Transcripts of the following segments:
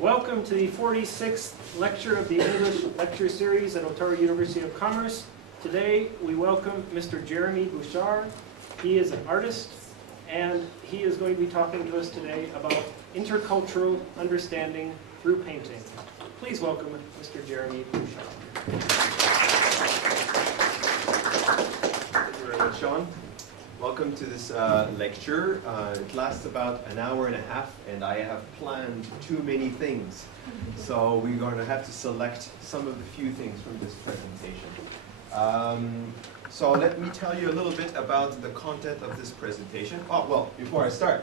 Welcome to the 46th lecture of the English lecture series at Ottawa University of Commerce. Today we welcome Mr. Jeremie Bourchard. He is an artist and he is going to be talking to us today about intercultural understanding through painting. Please welcome Mr. Jeremie Bourchard. Thank you very much, Sean. Welcome to this lecture. It lasts about an hour and a half, and I have planned too many things. So we're going to have to select some of the few things from this presentation. So let me tell you a little bit about the content of this presentation. Oh, well, before I start,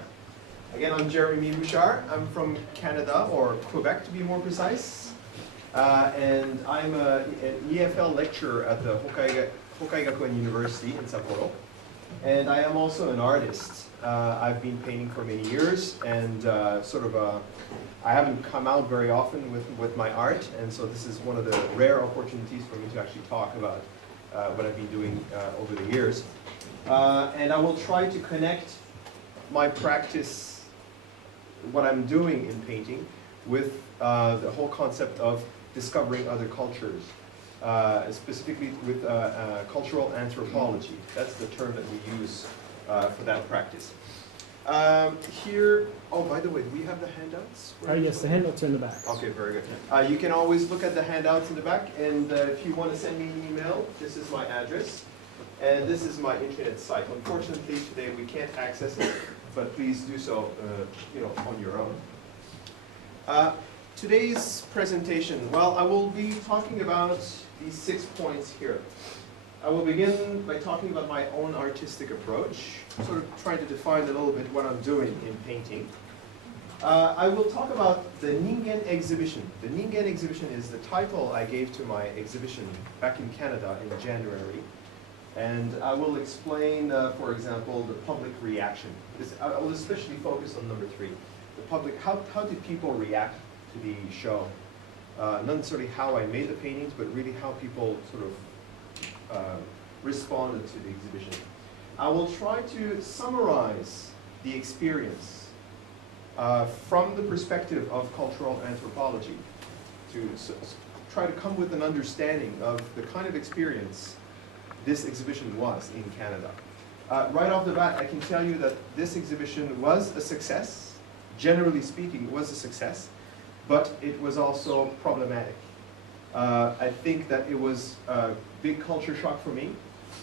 again, I'm Jeremie Bourchard. I'm from Canada, or Quebec to be more precise. And I'm an EFL lecturer at the Hokkaigakuin University in Sapporo. And I am also an artist. I've been painting for many years, and I haven't come out very often with my art, and so this is one of the rare opportunities for me to actually talk about what I've been doing over the years. And I will try to connect my practice, what I'm doing in painting, with the whole concept of discovering other cultures. Specifically with cultural anthropology. That's the term that we use for that practice. Here, oh, by the way, do we have the handouts? Yes, the handouts are in the back. Okay, very good. You can always look at the handouts in the back, and if you want to send me an email, this is my address, and this is my internet site. Unfortunately, today we can't access it, but please do so, on your own. Today's presentation, well, I will be talking about these 6 points here. I will begin by talking about my own artistic approach, sort of trying to define a little bit what I'm doing in painting. I will talk about the Ningen exhibition. The Ningen exhibition is the title I gave to my exhibition back in Canada in January. And I will explain, for example, the public reaction. I will especially focus on number 3. The public, how did people react to the show? Not necessarily how I made the paintings, but really how people sort of responded to the exhibition. I will try to summarize the experience from the perspective of cultural anthropology, to try to come with an understanding of the kind of experience this exhibition was in Canada. Right off the bat, I can tell you that this exhibition was a success. Generally speaking, it was a success. But it was also problematic. I think that it was a big culture shock for me.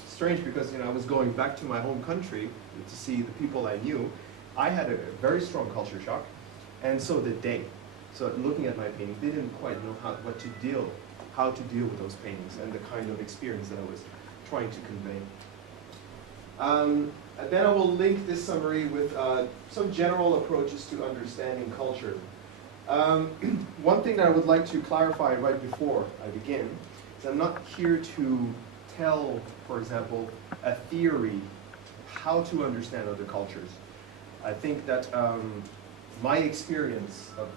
Strange because I was going back to my home country to see the people I knew. I had a very strong culture shock, and so did they. So looking at my painting, they didn't quite know how to deal with those paintings and the kind of experience that I was trying to convey. Then I will link this summary with some general approaches to understanding culture. One thing that I would like to clarify right before I begin is I'm not here to tell, for example, a theory how to understand other cultures. I think that my experience of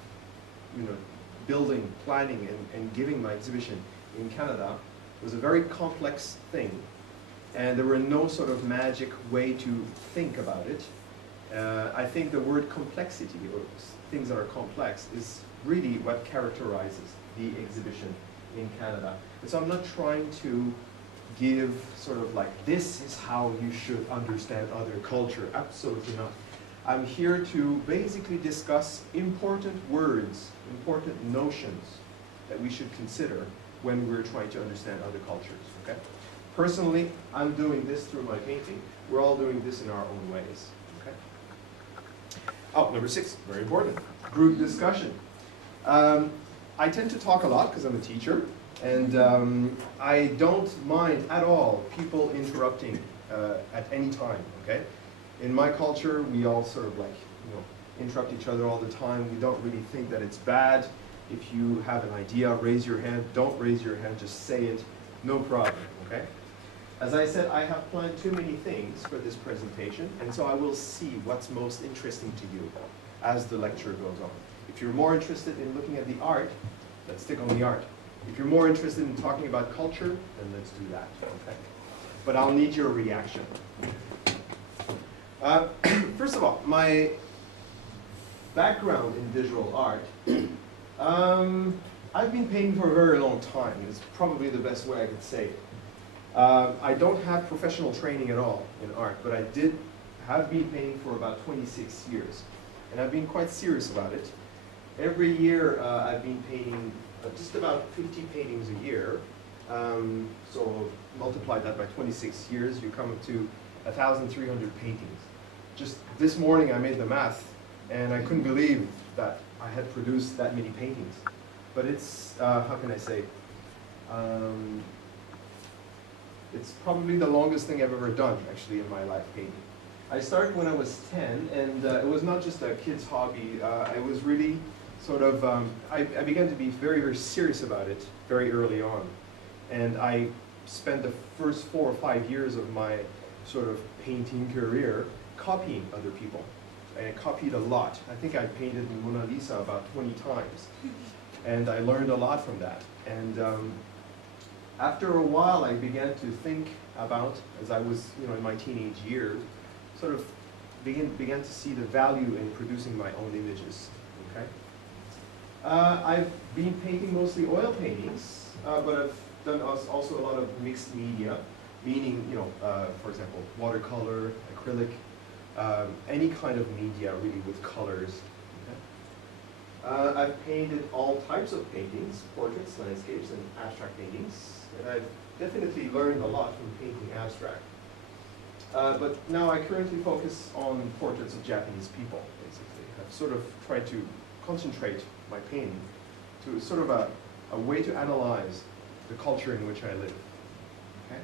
building, planning, and giving my exhibition in Canada was a very complex thing, and there were no sort of magic way to think about it. I think the word complexity, or things that are complex, is really what characterizes the exhibition in Canada. And so I'm not trying to give sort of like, this is how you should understand other culture. Absolutely not. I'm here to basically discuss important words, important notions that we should consider when we're trying to understand other cultures, okay? Personally, I'm doing this through my painting. We're all doing this in our own ways. Oh, number 6, very important, group discussion. I tend to talk a lot because I'm a teacher, and I don't mind at all people interrupting at any time, okay? In my culture, we all sort of interrupt each other all the time. We don't really think that it's bad. If you have an idea, raise your hand. Don't raise your hand, just say it, no problem, okay? As I said, I have planned too many things for this presentation, and so I will see what's most interesting to you as the lecture goes on. If you're more interested in looking at the art, let's stick on the art. If you're more interested in talking about culture, then let's do that, okay? But I'll need your reaction. First of all, my background in visual art I've been painting for a very long time. It's probably the best way I could say it. I don't have professional training at all in art, but I have been painting for about 26 years. And I've been quite serious about it. Every year I've been painting just about 50 paintings a year. So multiply that by 26 years, you come up to 1,300 paintings. Just this morning I made the math, and I couldn't believe that I had produced that many paintings. But it's, how can I say, it's probably the longest thing I've ever done, actually, in my life, painting. I started when I was 10, and it was not just a kid's hobby. I was really sort of, I began to be very, very serious about it very early on. And I spent the first 4 or 5 years of my sort of painting career copying other people. I copied a lot. I think I painted the Mona Lisa about 20 times. And I learned a lot from that. And after a while, I began to think about, as I was in my teenage years, sort of began to see the value in producing my own images. Okay? I've been painting mostly oil paintings, but I've done also a lot of mixed media, meaning, for example, watercolor, acrylic, any kind of media really with colors. Okay? I've painted all types of paintings, portraits, landscapes, and abstract paintings. And I've definitely learned a lot from painting abstract. But now I currently focus on portraits of Japanese people, basically. I've sort of tried to concentrate my painting to sort of a way to analyze the culture in which I live. Okay?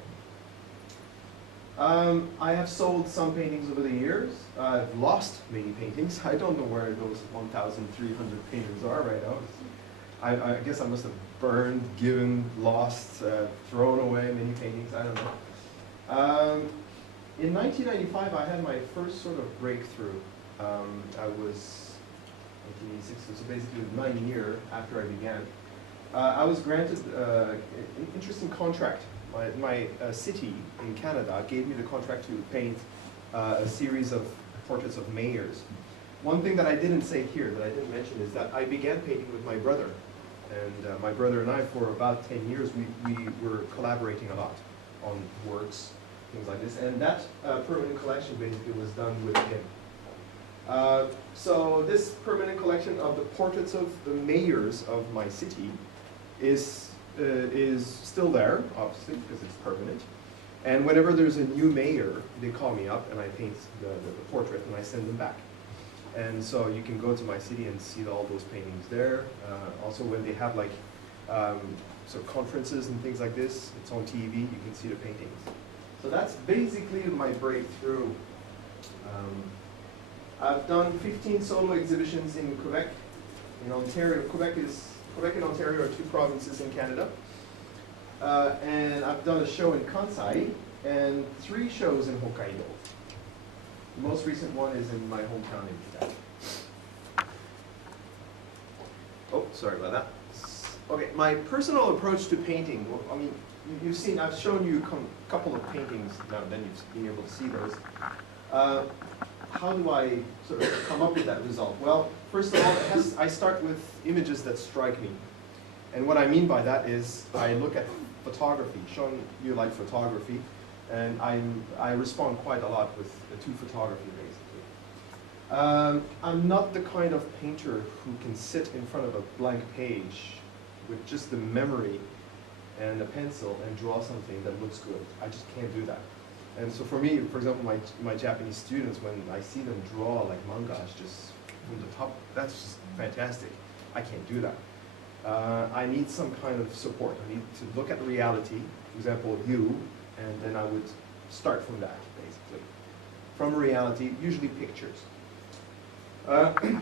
I have sold some paintings over the years. I've lost many paintings. I don't know where those 1,300 paintings are right now. I guess I must have burned, given, lost, thrown away many paintings. I don't know. In 1995, I had my first sort of breakthrough. I was 1986, so basically 9 years after I began. I was granted an interesting contract. My city in Canada gave me the contract to paint a series of portraits of mayors. One thing that I didn't say here, that I didn't mention, is that I began painting with my brother. And my brother and I, for about 10 years, we were collaborating a lot on works, things like this. And that permanent collection basically was done with him. So this permanent collection of the portraits of the mayors of my city is still there, obviously, because it's permanent. And whenever there's a new mayor, they call me up and I paint the portrait and I send them back. And so you can go to my city and see all those paintings there. Also when they have like sort of conferences and things like this, it's on TV, you can see the paintings. So that's basically my breakthrough. I've done 15 solo exhibitions in Quebec, in Ontario. Quebec and Ontario are 2 provinces in Canada. And I've done a show in Kansai and 3 shows in Hokkaido. The most recent one is in my hometown in Quebec. Oh, sorry about that. Okay, my personal approach to painting. Well, I mean, you've seen, I've shown you a couple of paintings now, then you've been able to see those. How do I sort of come up with that result? Well, first of all, I start with images that strike me. And what I mean by that is I look at photography, showing you like photography, and I respond quite a lot with to photography, basically. I'm not the kind of painter who can sit in front of a blank page with just the memory and a pencil and draw something that looks good. I just can't do that. And so for me, for example, my Japanese students, when I see them draw like mangas just from the top, that's just fantastic. I can't do that. I need some kind of support. I need to look at reality, for example, you, and then I would start from that, basically. From reality, usually pictures.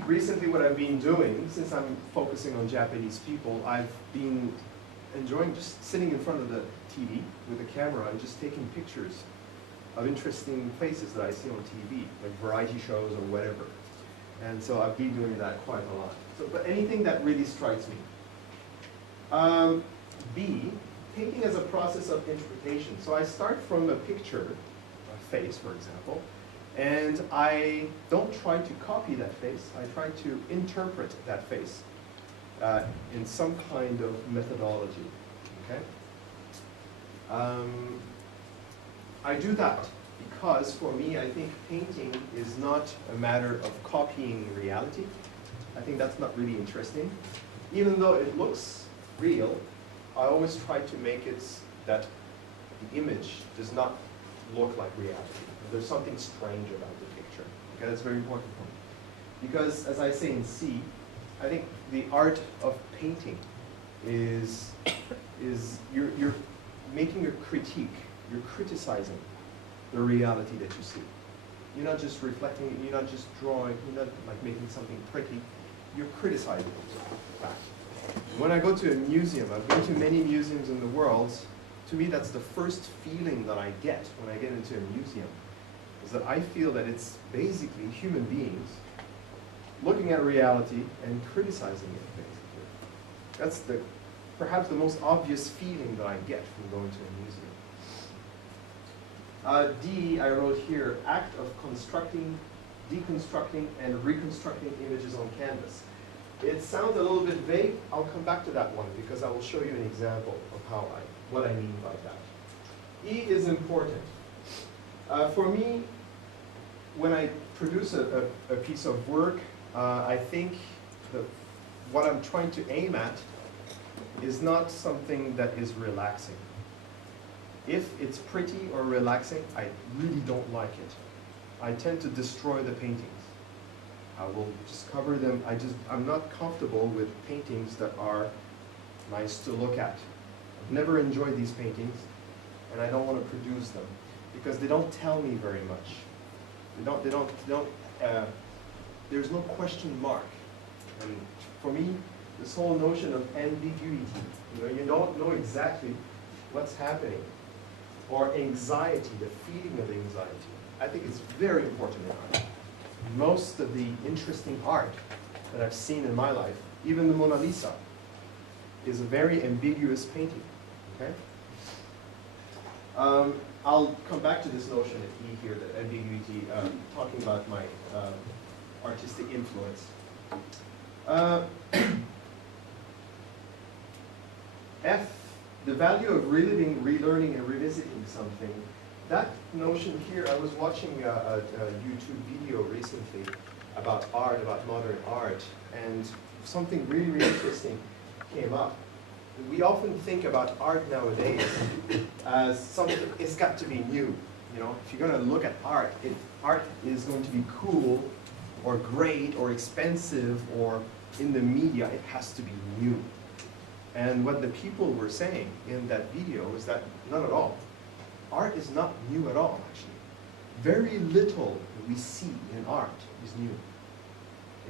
Recently what I've been doing, since I'm focusing on Japanese people, I've been enjoying just sitting in front of the TV with a camera and just taking pictures of interesting faces that I see on TV, like variety shows or whatever. And so I've been doing that quite a lot. So, but anything that really strikes me. B, painting as a process of interpretation. So I start from a picture, a face, for example, and I don't try to copy that face. I try to interpret that face. in some kind of methodology. Okay? I do that because for me, I think painting is not a matter of copying reality. I think that's not really interesting. Even though it looks real, I always try to make it that the image does not look like reality. There's something strange about the picture. Okay, that's very important for me. Because as I say in C, I think the art of painting is you're making a critique. You're criticizing the reality that you see. You're not just reflecting it, you're not just drawing, you're not like making something pretty, you're criticizing it. When I go to a museum, I've been to many museums in the world, to me that's the first feeling that I get when I get into a museum, is that I feel that it's basically human beings looking at reality and criticizing it, basically. That's perhaps the most obvious feeling that I get from going to a museum. D, I wrote here, act of constructing, deconstructing, and reconstructing images on canvas. It sounds a little bit vague. I'll come back to that one because I will show you an example of what I mean by that. E is important. For me, when I produce a piece of work, I think that what I'm trying to aim at is not something that is relaxing. If it's pretty or relaxing, I really don't like it. I tend to destroy the paintings. I will just cover them. I'm not comfortable with paintings that are nice to look at. I've never enjoyed these paintings, and I don't want to produce them because they don't tell me very much. There's no question mark. And for me, this whole notion of ambiguity, you don't know exactly what's happening, or anxiety, the feeling of anxiety. I think it's very important in art. Most of the interesting art that I've seen in my life, even the Mona Lisa, is a very ambiguous painting. Okay? I'll come back to this notion of E here, the ambiguity, talking about my artistic influence. F, the value of reliving, relearning, and revisiting something. That notion here, I was watching a YouTube video recently about art, about modern art, and something really, really interesting came up. We often think about art nowadays as something, it's got to be new. If you're going to look at art, art is going to be cool, or great, or expensive, or in the media, it has to be new. And what the people were saying in that video is that not at all. Art is not new at all, actually. Very little we see in art is new.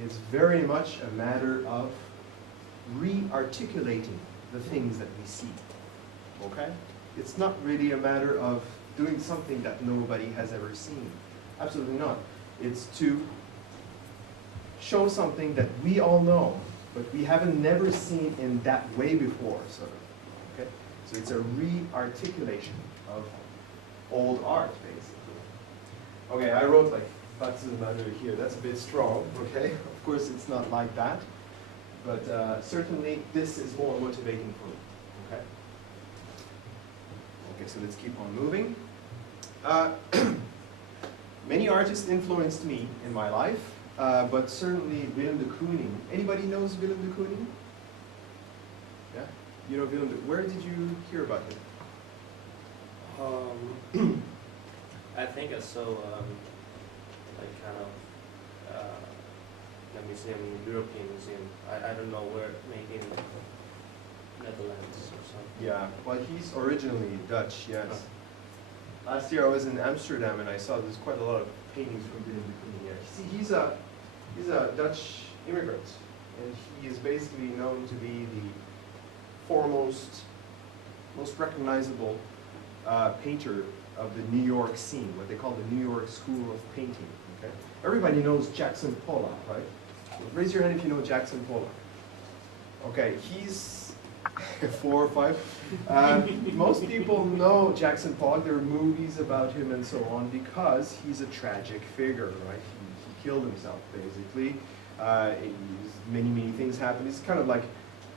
It's very much a matter of re-articulating the things that we see, okay? It's not really a matter of doing something that nobody has ever seen. Absolutely not. It's to show something that we all know, but we haven't never seen in that way before, sort of, okay? So it's a re-articulation of old art, basically. Okay, I wrote like, that's the matter here, that's a bit strong, okay? Of course, it's not like that, but certainly this is more motivating for me, okay? Okay, so let's keep on moving. Many artists influenced me in my life, but certainly Willem de Kooning. Anybody knows Willem de Kooning? Yeah? You know Willem de, where did you hear about him? I think I saw like kind of a museum, European museum. I don't know where, maybe in Netherlands or something. Yeah, well he's originally Dutch, yes. Last year I was in Amsterdam and I saw there's quite a lot of paintings from Willem de Kooning here. See, he's a Dutch immigrant, and he is basically known to be the foremost, most recognizable painter of the New York scene, what they call the New York School of Painting. Okay? Everybody knows Jackson Pollock, right? Raise your hand if you know Jackson Pollock. Okay, he's 4 or 5. Most people know Jackson Pollock. There are movies about him and so on because he's a tragic figure, right? He killed himself, basically. Many things happened. He's kind of like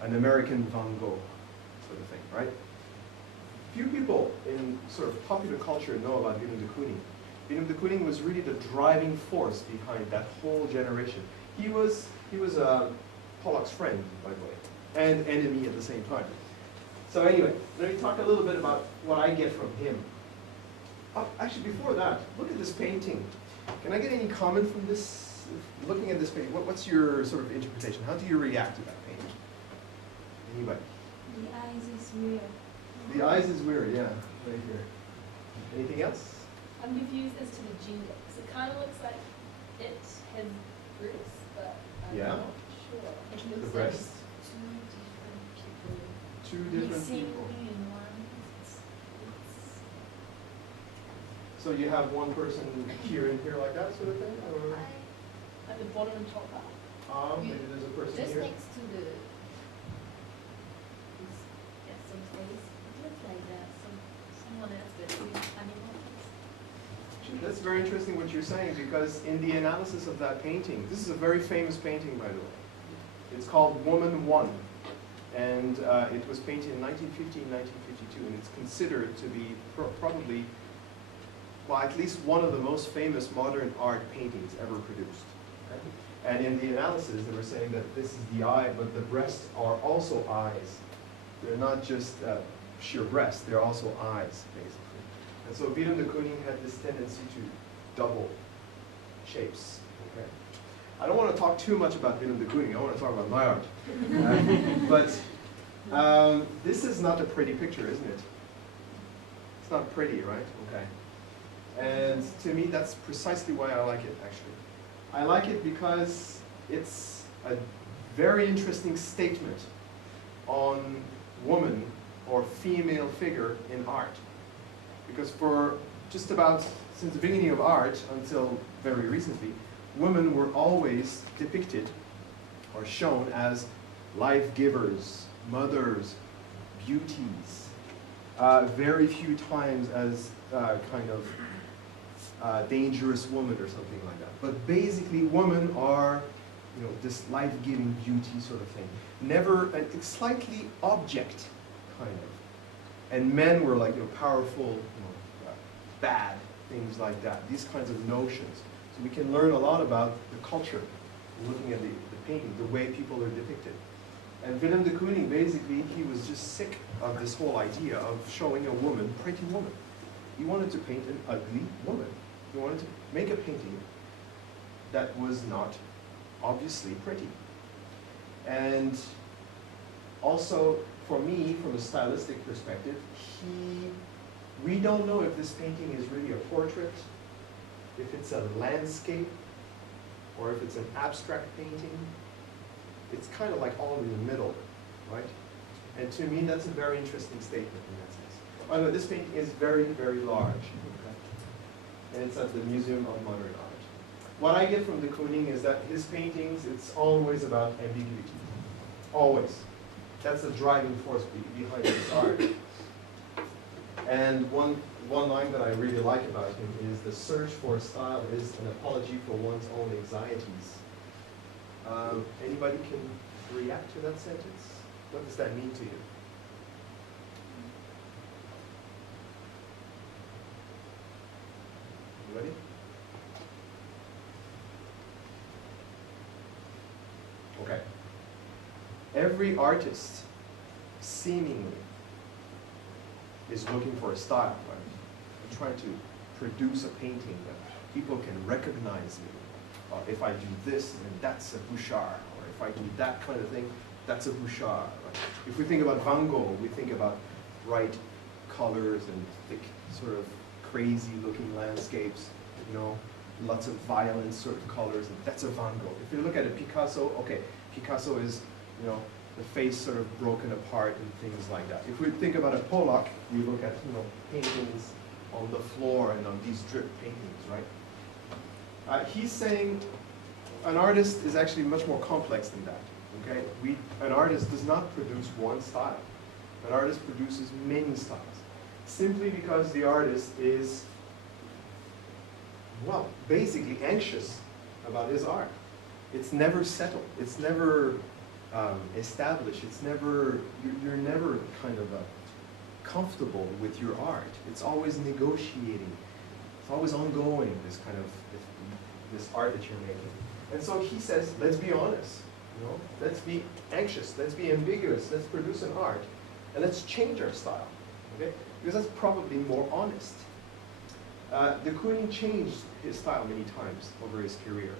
an American Van Gogh sort of thing, right? Few people in sort of popular culture know about Willem de Kooning. Willem de Kooning was really the driving force behind that whole generation. He was Pollock's friend, by the way, and enemy at the same time. So anyway, let me talk a little bit about what I get from him. Oh, actually, before that, look at this painting. Can I get any comment from this? Looking at this painting, what's your sort of interpretation? How do you react to that painting? Anybody? The eyes is weird. The eyes is weird, yeah, right here. Anything else? I'm confused as to the genetics. It kind of looks like it has breasts, but I'm Yeah. not sure. It The looks breast. like two different people. Two different mixing people. in one. So you have one person here and here like that sort of thing? Or At the bottom and top half. maybe there's a person Just here? next to the, yeah, some place, it looks like that, someone else, but with animal face. That's very interesting what you're saying, because in the analysis of that painting, this is a very famous painting, by the way. It's called Woman One, and it was painted in 1950 and 1952, and it's considered to be probably, well, at least one of the most famous modern art paintings ever produced. Okay? And in the analysis, they were saying that this is the eye, but the breasts are also eyes. They're not just sheer breasts, they're also eyes, basically. And so Willem de Kooning had this tendency to double shapes. Okay? I don't want to talk too much about Willem de Kooning, I want to talk about my art. But this is not a pretty picture, isn't it? It's not pretty, right? Okay. And to me, that's precisely why I like it, actually. I like it because it's a very interesting statement on woman or female figure in art. Because for just about since the beginning of art until very recently, women were always depicted or shown as life givers, mothers, beauties. Very few times as kind of dangerous woman or something like that. But basically, women are, this life-giving beauty sort of thing. Never, it's slightly object, kind of. And men were like, powerful, bad, things like that. These kinds of notions. So we can learn a lot about the culture, looking at the painting, the way people are depicted. And Willem de Kooning, basically, he was just sick of this whole idea of showing a woman, pretty woman. He wanted to paint an ugly woman. He wanted to make a painting that was not obviously pretty. And also, for me, from a stylistic perspective, we don't know if this painting is really a portrait, if it's a landscape, or if it's an abstract painting. It's kind of like all in the middle, right? And to me, that's a very interesting statement in that sense. By the way, this painting is very, very large. And it's at the Museum of Modern Art. What I get from de Kooning is that his paintings, it's always about ambiguity. Always. That's the driving force behind his art. And one line that I really like about him is, the search for style is an apology for one's own anxieties. Anybody can react to that sentence? What does that mean to you? Ready? Okay. Every artist, seemingly, is looking for a style, right? I'm trying to produce a painting that people can recognize me. If I do this, then that's a Bourchard. Or if I do that kind of thing, that's a Bourchard. Right? If we think about Van Gogh, we think about bright colors and thick, sort of crazy-looking landscapes, lots of violent sort of colors, and that's a Van Gogh. If you look at a Picasso, okay, Picasso is, the face sort of broken apart and things like that. If we think about a Pollock, we look at, paintings on the floor and on these drip paintings, right? He's saying an artist is actually much more complex than that, okay? An artist does not produce one style. An artist produces many styles, simply because the artist is, well, basically anxious about his art. It's never settled. It's never established. It's never, you're never kind of comfortable with your art. It's always negotiating. It's always ongoing, this kind of, this art that you're making. And so he says, let's be honest, you know? Let's be anxious, let's be ambiguous, let's produce an art, and let's change our style, okay? Because that's probably more honest. De Kooning changed his style many times over his career.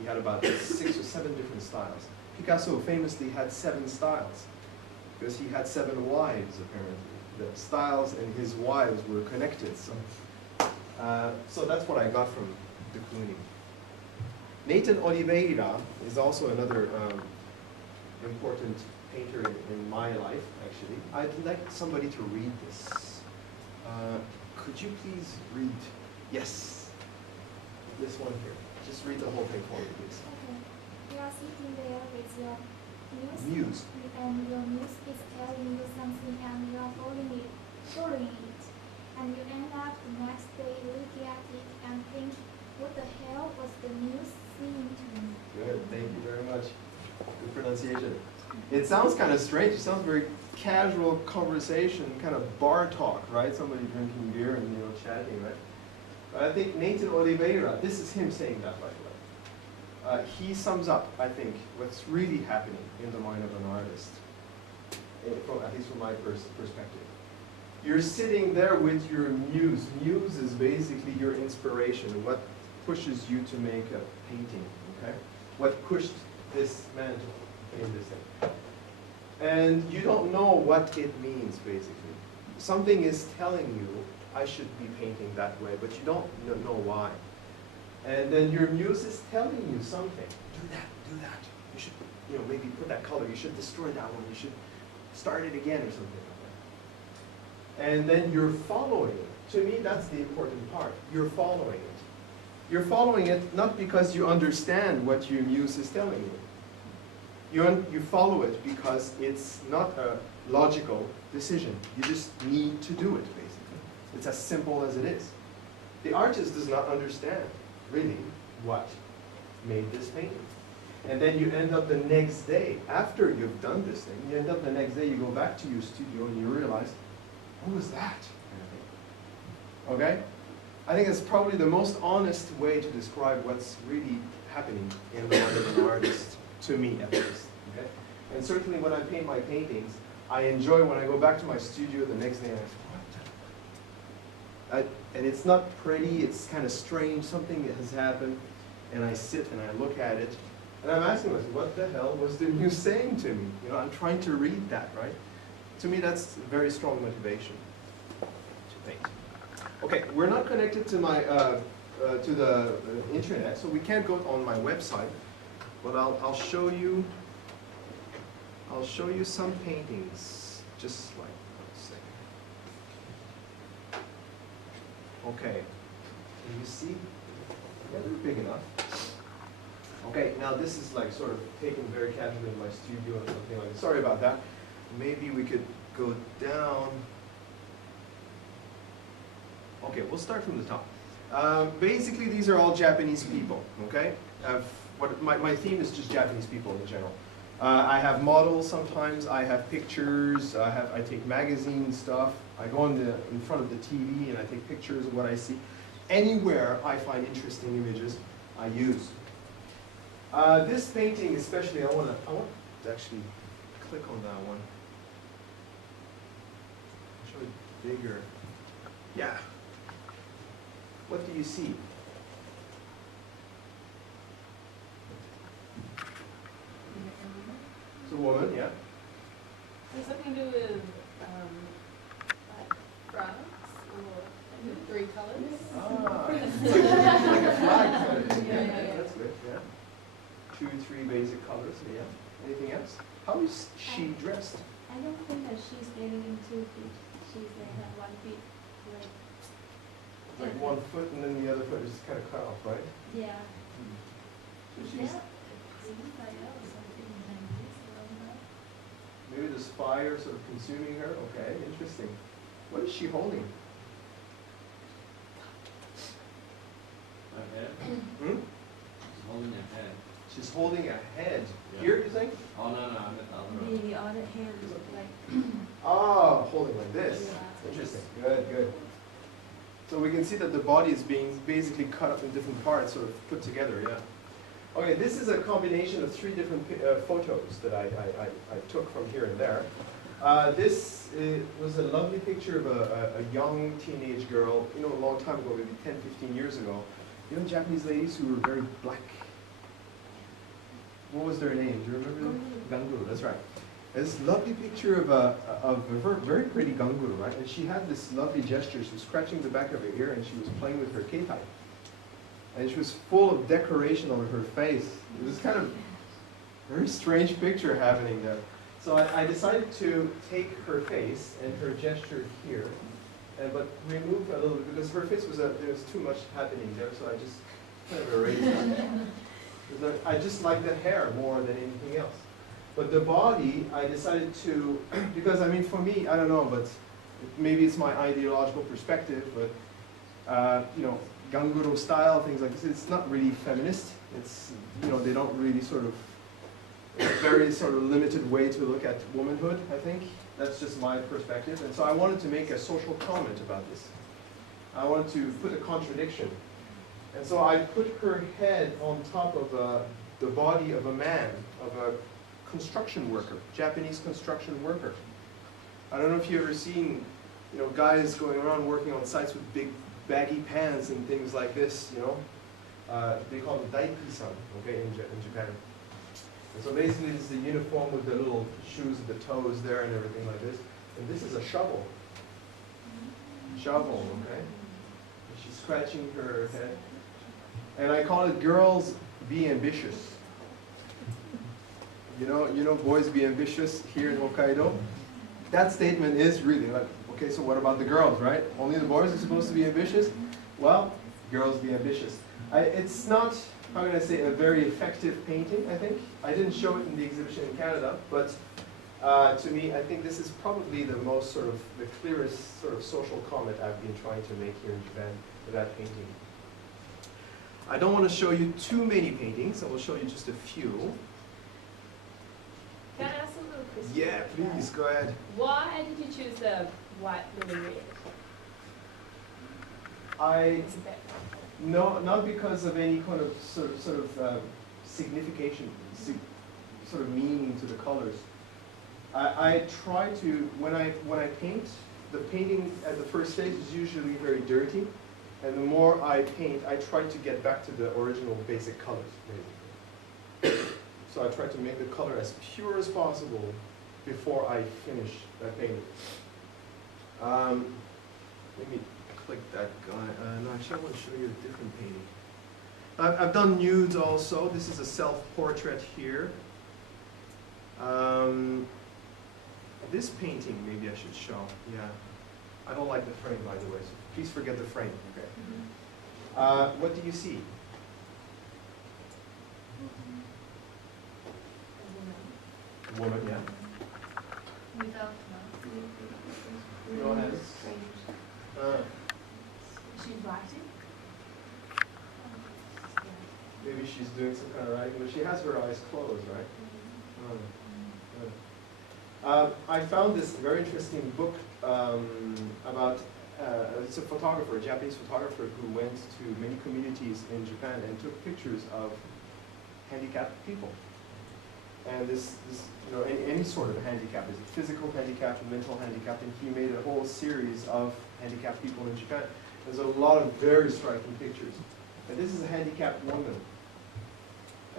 He had about 6 or 7 different styles. Picasso famously had 7 styles because he had 7 wives, apparently. The styles and his wives were connected. So that's what I got from de Kooning. Nathan Oliveira is also another important painter in my life, actually. I'd like somebody to read this. Could you please read? Yes. This one here. Just read the whole thing for me, please. Okay. You are sitting there with your Muse. and your muse is telling you something, and you are following it, and you end up the next day looking at it and think, what the hell was the muse saying to me? Good. Thank you very much. Good pronunciation. It sounds kind of strange. It sounds very casual conversation, kind of bar talk, right? Somebody drinking beer and chatting, right? But I think Nathan Oliveira, this is him saying that, by the way. He sums up, I think, what's really happening in the mind of an artist, at least from my perspective. You're sitting there with your muse. Muse is basically your inspiration, what pushes you to make a painting, okay? What pushed this man to paint this thing. And you don't know what it means, basically. Something is telling you, I should be painting that way, but you don't know why. And then your muse is telling you something. Do that. You should, maybe put that color. You should destroy that one. You should start it again or something like that. And then you're following it. To me, that's the important part. You're following it. You're following it not because you understand what your muse is telling you. You follow it because it's not a logical decision. You just need to do it, basically. It's as simple as it is. The artist does not understand, really, what made this painting. And then you end up the next day, after you've done this thing, you end up the next day, you go back to your studio and you realize, what was that? Okay? I think it's probably the most honest way to describe what's really happening in the mind of an artist, to me at least. Okay? And certainly when I paint my paintings, I enjoy when I go back to my studio the next day and I say, what? And it's not pretty, it's kind of strange, something has happened, and I sit and I look at it, and I'm asking myself, what the hell was the muse saying to me? I'm trying to read that, right? To me, that's a very strong motivation to paint. Okay, we're not connected to my to the internet, so we can't go on my website. But I'll show you. I'll show you some paintings, just like one second. Okay, can you see? Yeah, they're big enough. Okay, now this is like sort of taken very casually in my studio or something like that. Sorry about that. Maybe we could go down. Okay, we'll start from the top. Basically, these are all Japanese people, okay? My theme is just Japanese people in general. I have models sometimes, I have pictures, I take magazine stuff, I go in front of the TV and I take pictures of what I see. Anywhere I find interesting images, I use. This painting especially, I want to actually click on that one. Show it bigger. Yeah. What do you see? It's a woman, yeah. Has something to do with like frogs or like the 3 colors? Ah, it's like a flag kind of thing. Yeah. That's good, yeah. 2, 3 basic colors, yeah. Anything else? How is she dressed? I don't think that she's getting in 2 feet. She's like at 1 feet. Like 1 foot and then the other foot is kind of cut off, right? Yeah. So she's, maybe there's fire sort of consuming her. Okay, interesting. What is she holding? My head? Hmm? She's holding her head. She's holding a head. Here, you think? Oh, no, no, I'm The other hand look like. Oh, holding like this. Yeah. Interesting. Good, good. So we can see that the body is being basically cut up in different parts, sort of put together, yeah. Okay, this is a combination of 3 different photos that I took from here and there. This was a lovely picture of a young teenage girl, you know, a long time ago, maybe 10, 15 years ago. You know Japanese ladies who were very black? What was their name? Do you remember them? Ganguru, that's right. This lovely picture of a very pretty ganguru, right? And she had this lovely gesture. She was scratching the back of her ear and she was playing with her keitai. And she was full of decoration on her face. It was kind of a very strange picture happening there. So I decided to take her face and her gesture here, but remove a little bit because her face was there was too much happening there. So I just kind of erased that. Because I just like the hair more than anything else. But the body, I decided to, because I mean for me, I don't know, but maybe it's my ideological perspective, but you know, ganguro style, things like this, it's not really feminist. It's, you know, they don't really sort of, a very sort of limited way to look at womanhood, I think. That's just my perspective. And so I wanted to make a social comment about this. I wanted to put a contradiction. And so I put her head on top of the body of a man, of a construction worker, Japanese construction worker. I don't know if you've ever seen, you know, guys going around working on sites with big baggy pants and things like this, you know. They call them daiku-san, okay, in Japan. And so basically this is the uniform with the little shoes at the toes there and everything like this. And this is a shovel. Shovel, okay? And she's scratching her head. And I call it girls be ambitious. You know, boys be ambitious here in Hokkaido. That statement is really like, okay, so what about the girls, right? Only the boys are supposed to be ambitious? Well, girls be ambitious. It's not, how can I say, a very effective painting, I think. I didn't show it in the exhibition in Canada, but to me, I think this is probably the most sort of, the clearest sort of social comment I've been trying to make here in Japan with that painting. I don't want to show you too many paintings, I will show you just a few. Can I ask a little question? Yeah, please, go ahead. Why did you choose the white with the red? No, not because of any kind of sort of signification, sort of meaning to the colors. I try to, when I paint, the painting at the first stage is usually very dirty, and the more I paint, I try to get back to the original basic colors, basically. So I try to make the color as pure as possible before I finish that painting. Let me click that guy. No, actually I want to show you a different painting. I've done nudes also. This is a self-portrait here. This painting maybe I should show. Yeah. I don't like the frame, by the way, so please forget the frame. Okay. What do you see? Woman, yeah. Without No hands. She's writing? Maybe she's doing some kind of writing, but she has her eyes closed, right? I found this very interesting book about, it's a photographer, a Japanese photographer who went to many communities in Japan and took pictures of handicapped people. And this you know, any sort of handicap, is it physical handicap, mental handicap, and he made a whole series of handicapped people in Japan. There's a lot of very striking pictures. And this is a handicapped woman.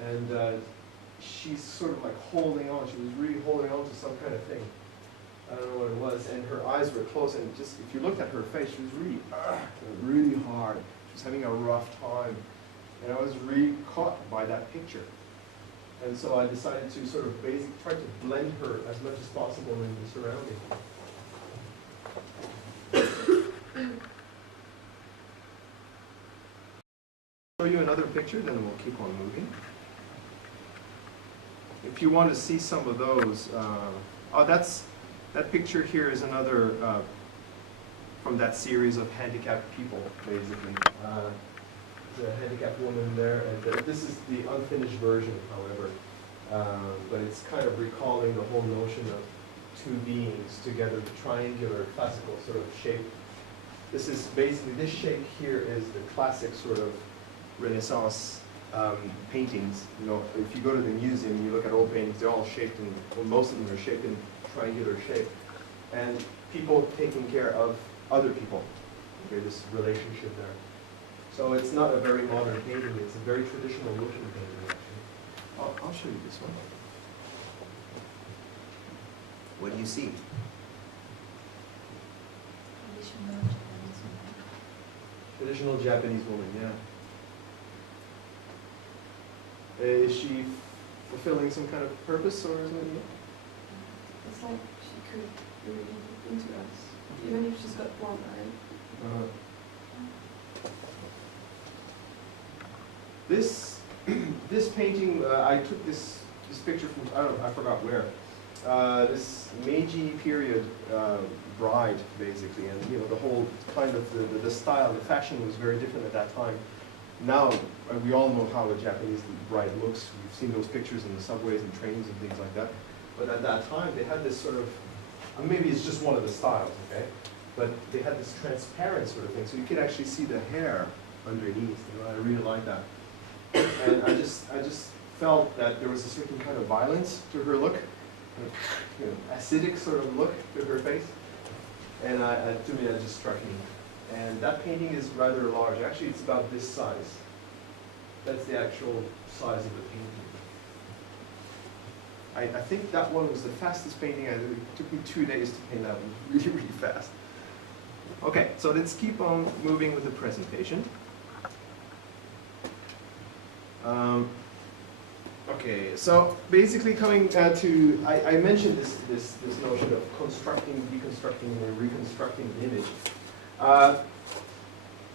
And she's sort of like holding on. She was really holding on to some kind of thing. I don't know what it was. And her eyes were closed. And just, if you looked at her face, she was really hard. She was having a rough time. And I was really caught by that picture. And so I decided to sort of basically try to blend her as much as possible in the surrounding. Show you another picture, then we'll keep on moving. If you want to see some of those, that picture here is another from that series of handicapped people, basically. the handicapped woman there, and this is the unfinished version, however. But it's kind of recalling the whole notion of two beings together, the triangular classical sort of shape. This is basically, this shape here is the classic sort of Renaissance paintings. You know, if you go to the museum, you look at old paintings, they're all shaped in, well, most of them are shaped in triangular shape. And people taking care of other people. Okay, this relationship there. So it's not a very modern painting, it's a very traditional looking painting, actually. I'll show you this one. What do you see? Traditional Japanese woman, yeah. Is she fulfilling some kind of purpose, or isn't it? It's like she could really into us, even if she's got one eye. This painting, I took this picture from, I forgot where. This Meiji period bride, basically, and you know, the whole kind of the style, the fashion was very different at that time. Now, we all know how a Japanese bride looks. We've seen those pictures in the subways and trains and things like that. But at that time, they had this sort of, maybe it's just one of the styles, okay? But they had this transparent sort of thing, so you could actually see the hair underneath. You know, I really like that. And I just felt that there was a certain kind of violence to her look, you know, acidic sort of look to her face. And to me, that just struck me. And that painting is rather large. Actually, it's about this size. That's the actual size of the painting. I think that one was the fastest painting I did. It took me 2 days to paint that one, really, really fast. Okay, so let's keep on moving with the presentation. Okay, so basically coming to, I mentioned this notion of constructing, deconstructing, and reconstructing an image.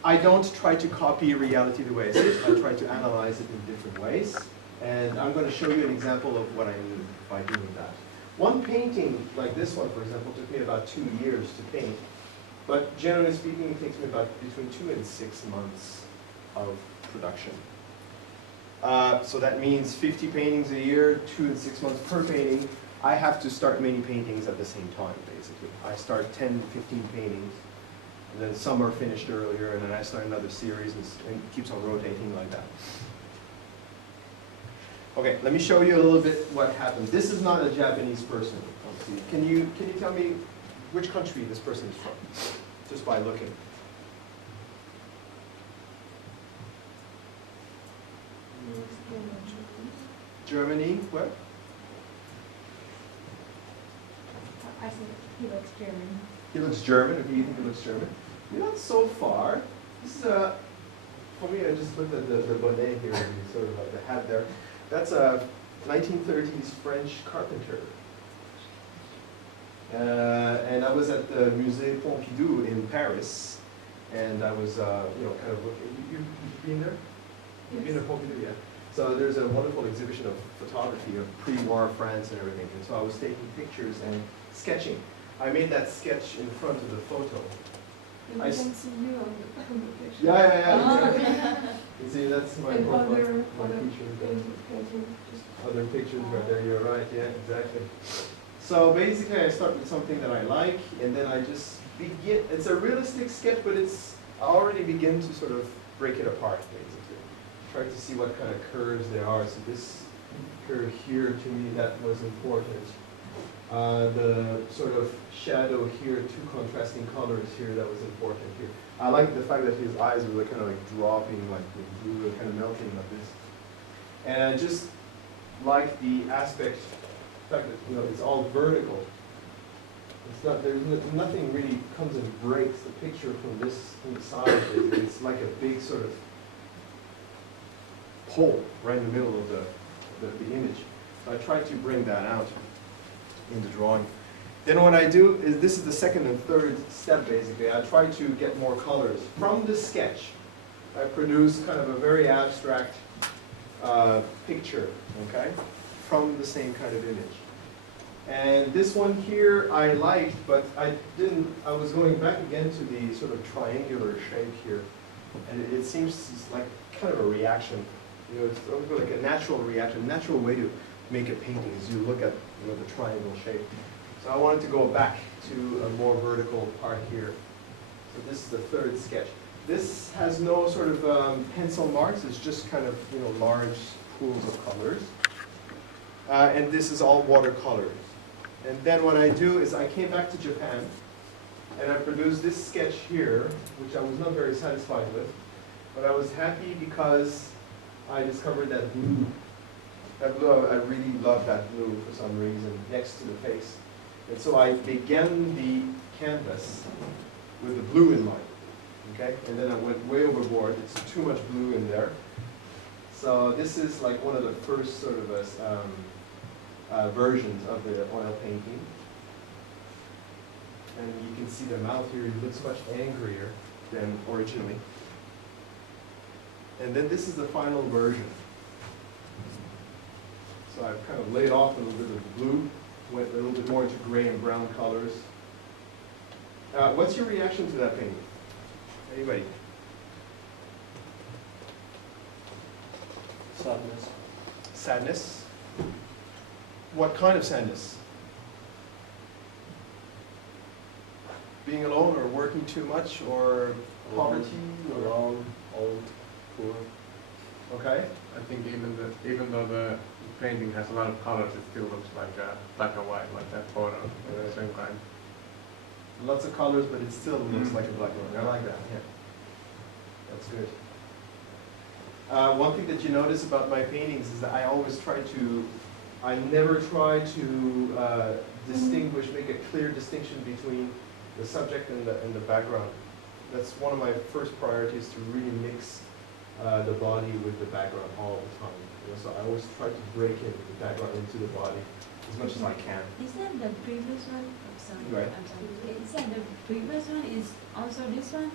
I don't try to copy reality the way I see it. I try to analyze it in different ways. And I'm going to show you an example of what I mean by doing that. One painting, like this one, for example, took me about 2 years to paint. But generally speaking, it takes me about between 2 and 6 months of production. So that means 50 paintings a year, 2 and 6 months per painting. I have to start many paintings at the same time, basically. I start 10, 15 paintings, and then some are finished earlier, and then I start another series, and it keeps on rotating like that. Okay, let me show you a little bit what happened. This is not a Japanese person, obviously. Can you tell me which country this person is from, just by looking? Germany, where? I think he looks German. He looks German, or do you think he looks German? You're not so far. This is for me, I just looked at the bonnet here, and sort of like the hat there. That's a 1930s French carpenter. And I was at the Musée Pompidou in Paris, and I was, you know, kind of looking. You've been there? You've been to Pompidou, yeah. So there's a wonderful exhibition of photography of pre-war France and everything. And so I was taking pictures and sketching. I made that sketch in front of the photo. And I can see you on the picture. Yeah. You see, that's my and profile, other my features. Other pictures right there, you're right, yeah, exactly. So basically I start with something that I like, and then I just begin, it's a realistic sketch, but I already begin to sort of break it apart, basically. Try to see what kind of curves there are. So this curve here, to me, that was important. The sort of shadow here, two contrasting colors here, that was important here. I like the fact that his eyes were kind of like dropping, like the blue, kind of melting like this. And I just like the aspect, the fact that, you know, it's all vertical. It's not, nothing really comes and breaks the picture from the side. It's like a big sort of hole right in the middle of the image. So I try to bring that out in the drawing. Then what I do is, this is the second and third step basically. I try to get more colors. From the sketch, I produce kind of a very abstract picture, okay, from the same kind of image. And this one here I liked, but I was going back again to the sort of triangular shape here. And it seems like kind of a reaction. You know, it's almost like a natural reaction, natural way to make a painting is you look at the triangle shape. So I wanted to go back to a more vertical part here. So this is the third sketch. This has no sort of pencil marks. It's just kind of large pools of colors. And this is all watercolors. And then what I do is I came back to Japan and I produced this sketch here, which I was not very satisfied with. But I was happy because I discovered that blue. That blue, I really love that blue for some reason, next to the face. And so I began the canvas with the blue in mind. Okay? And then I went way overboard. It's too much blue in there. So this is like one of the first sort of versions of the oil painting. And you can see the mouth here, it looks much angrier than originally. And then this is the final version. So I've kind of laid off a little bit of the blue, went a little bit more into gray and brown colors. What's your reaction to that painting? Anybody? Sadness. Sadness? What kind of sadness? Being alone or working too much or poverty or Alone, old, poor. okay? I think even though the painting has a lot of colors, it still looks like black and white, like that photo at the same time. Lots of colors, but it still looks like a black and white. I like that, yeah. That's good. One thing that you notice about my paintings is that I never try to distinguish, make a clear distinction between the subject and the background. That's one of my first priorities, to really mix the body with the background all the time. So I always try to break in the background into the body as much as I can. Is that the previous one? I'm sorry. Right. I'm sorry. Is that the previous one? Is also this one,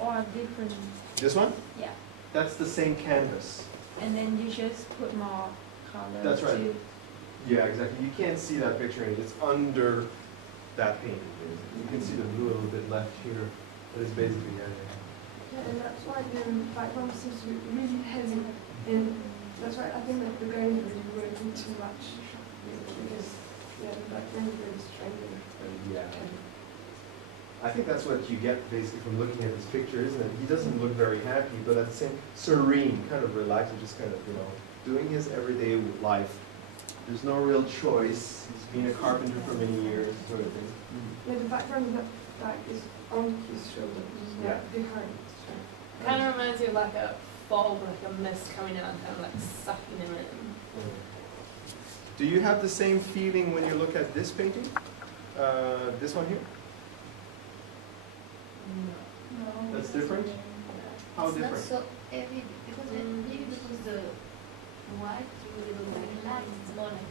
or different? This one? Yeah. That's the same canvas. And then you just put more color. That's right. to- Yeah, exactly. You can't see that picture, and it's under that painting. You can see the blue a little bit left here, but it's basically there. Yeah, and that's why the background seems to be really heavy. And that's why I think that the guy is really working too much. Because, yeah, the background is very strange. Yeah. I think that's what you get basically from looking at this picture, isn't it? He doesn't look very happy, but at the same serene, kind of relaxed, and just kind of, doing his everyday life. There's no real choice. He's been a carpenter for many years, sort of thing. Yeah, the background of that back is on his shoulder, it's Yeah. not behind. Kind of reminds me of like a fog, like a mist coming out and kind of like sucking him in. Do you have the same feeling when you look at this painting? This one here? No. That's different? How It's different? not so heavy, because maybe because the white you will relax, it's more like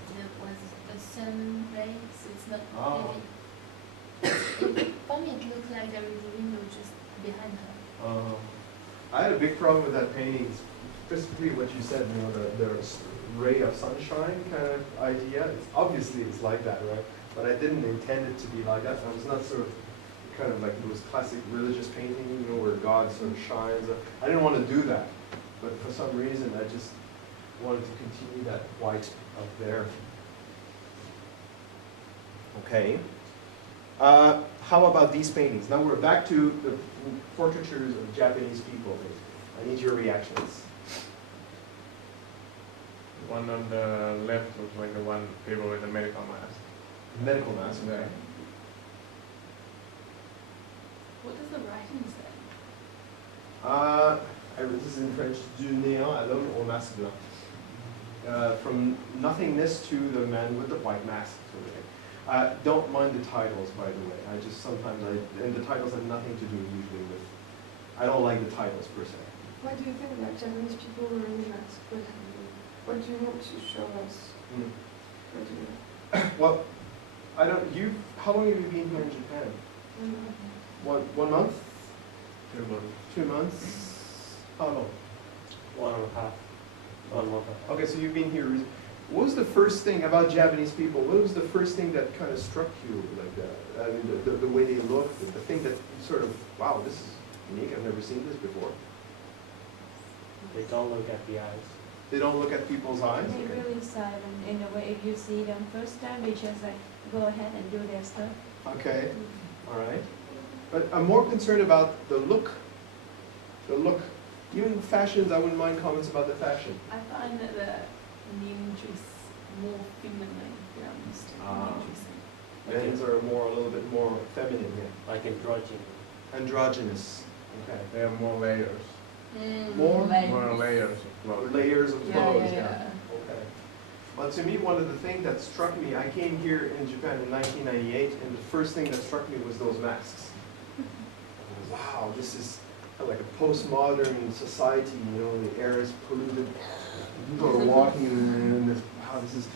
the sun rays, it's not Oh. heavy. For me it looks like there is a window just behind her. I had a big problem with that painting, specifically what you said, the ray of sunshine kind of idea. Obviously it's like that, right? But I didn't intend it to be like that. I was not sort of kind of like those classic religious painting, where God sort of shines. I didn't want to do that, but for some reason I just wanted to continue that white up there. Okay. How about these paintings? Now we're back to the portraitures of Japanese people. I need your reactions. The one on the left looks like the one people with the medical mask. Medical mask, okay. What does the writing say? This is in French. Du néant à l'homme au masque blanc. From nothingness to the man with the white mask. Sort of thing. Don't mind the titles, by the way. I just sometimes, and the titles have nothing to do usually with, I don't like the titles per se. Why do you think that Japanese people wearing masks? What do you want to show us? What do you Well, how long have you been here in Japan? know? 1 month? 2 months. 2 months? How long? 1.5. 1 month. Okay, so you've been here. What was the first thing about Japanese people? What was the first thing that kind of struck you like that? I mean, the way they looked, the thing that you sort of, wow, this is unique. I've never seen this before. They don't look at the eyes. They don't look at people's eyes? They're Okay. really silent in a way. If you see them first time, they just like go ahead and do their stuff. Okay, all right. But I'm more concerned about the look. The look. Even fashions, I wouldn't mind comments about the fashion. I find that the ninjas more feminine films. Ah. Men's are more, a little bit more feminine here. Like androgynous. Androgynous. Okay. They have more layers. More? More layers of clothes. Layers of clothes, Yeah. Okay. Well, to me, one of the things that struck me, I came here in Japan in 1998, and the first thing that struck me was those masks. Wow, this is kind of like a postmodern society, you know, the air is polluted. People are walking in this, wow, this is,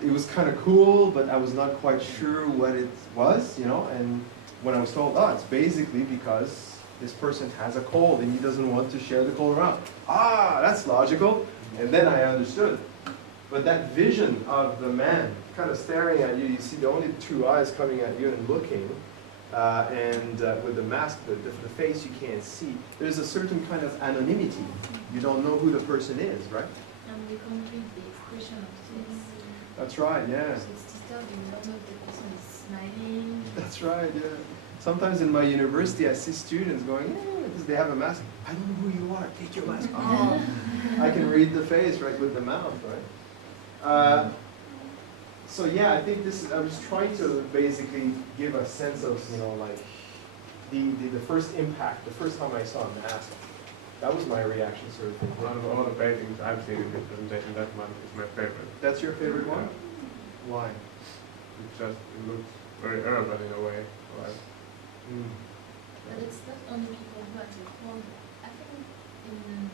it was kind of cool, but I was not quite sure what it was, you know, and when I was told, oh, it's basically because this person has a cold and he doesn't want to share the cold around. Ah, that's logical. And then I understood. But that vision of the man kind of staring at you, you see the only two eyes coming at you and looking, and with the mask, the face you can't see. There's a certain kind of anonymity. You don't know who the person is, right? And we can't read the expression of face. That's right, yeah. So it's disturbing. You don't know if the person is smiling. That's right, yeah. Sometimes in my university, I see students going, because they have a mask. I don't know who you are. Take your mask off. I can read the face right with the mouth, right? So yeah, I think this is, I was trying to basically give a sense of, you know, like the first impact, the first time I saw a mask. That was my reaction, sort of thing. Out of all the paintings I've seen in this presentation, that one is my favorite. That's your favorite one? Why? It looks very urban in a way. Like, But it's not only people who are the cold. I think in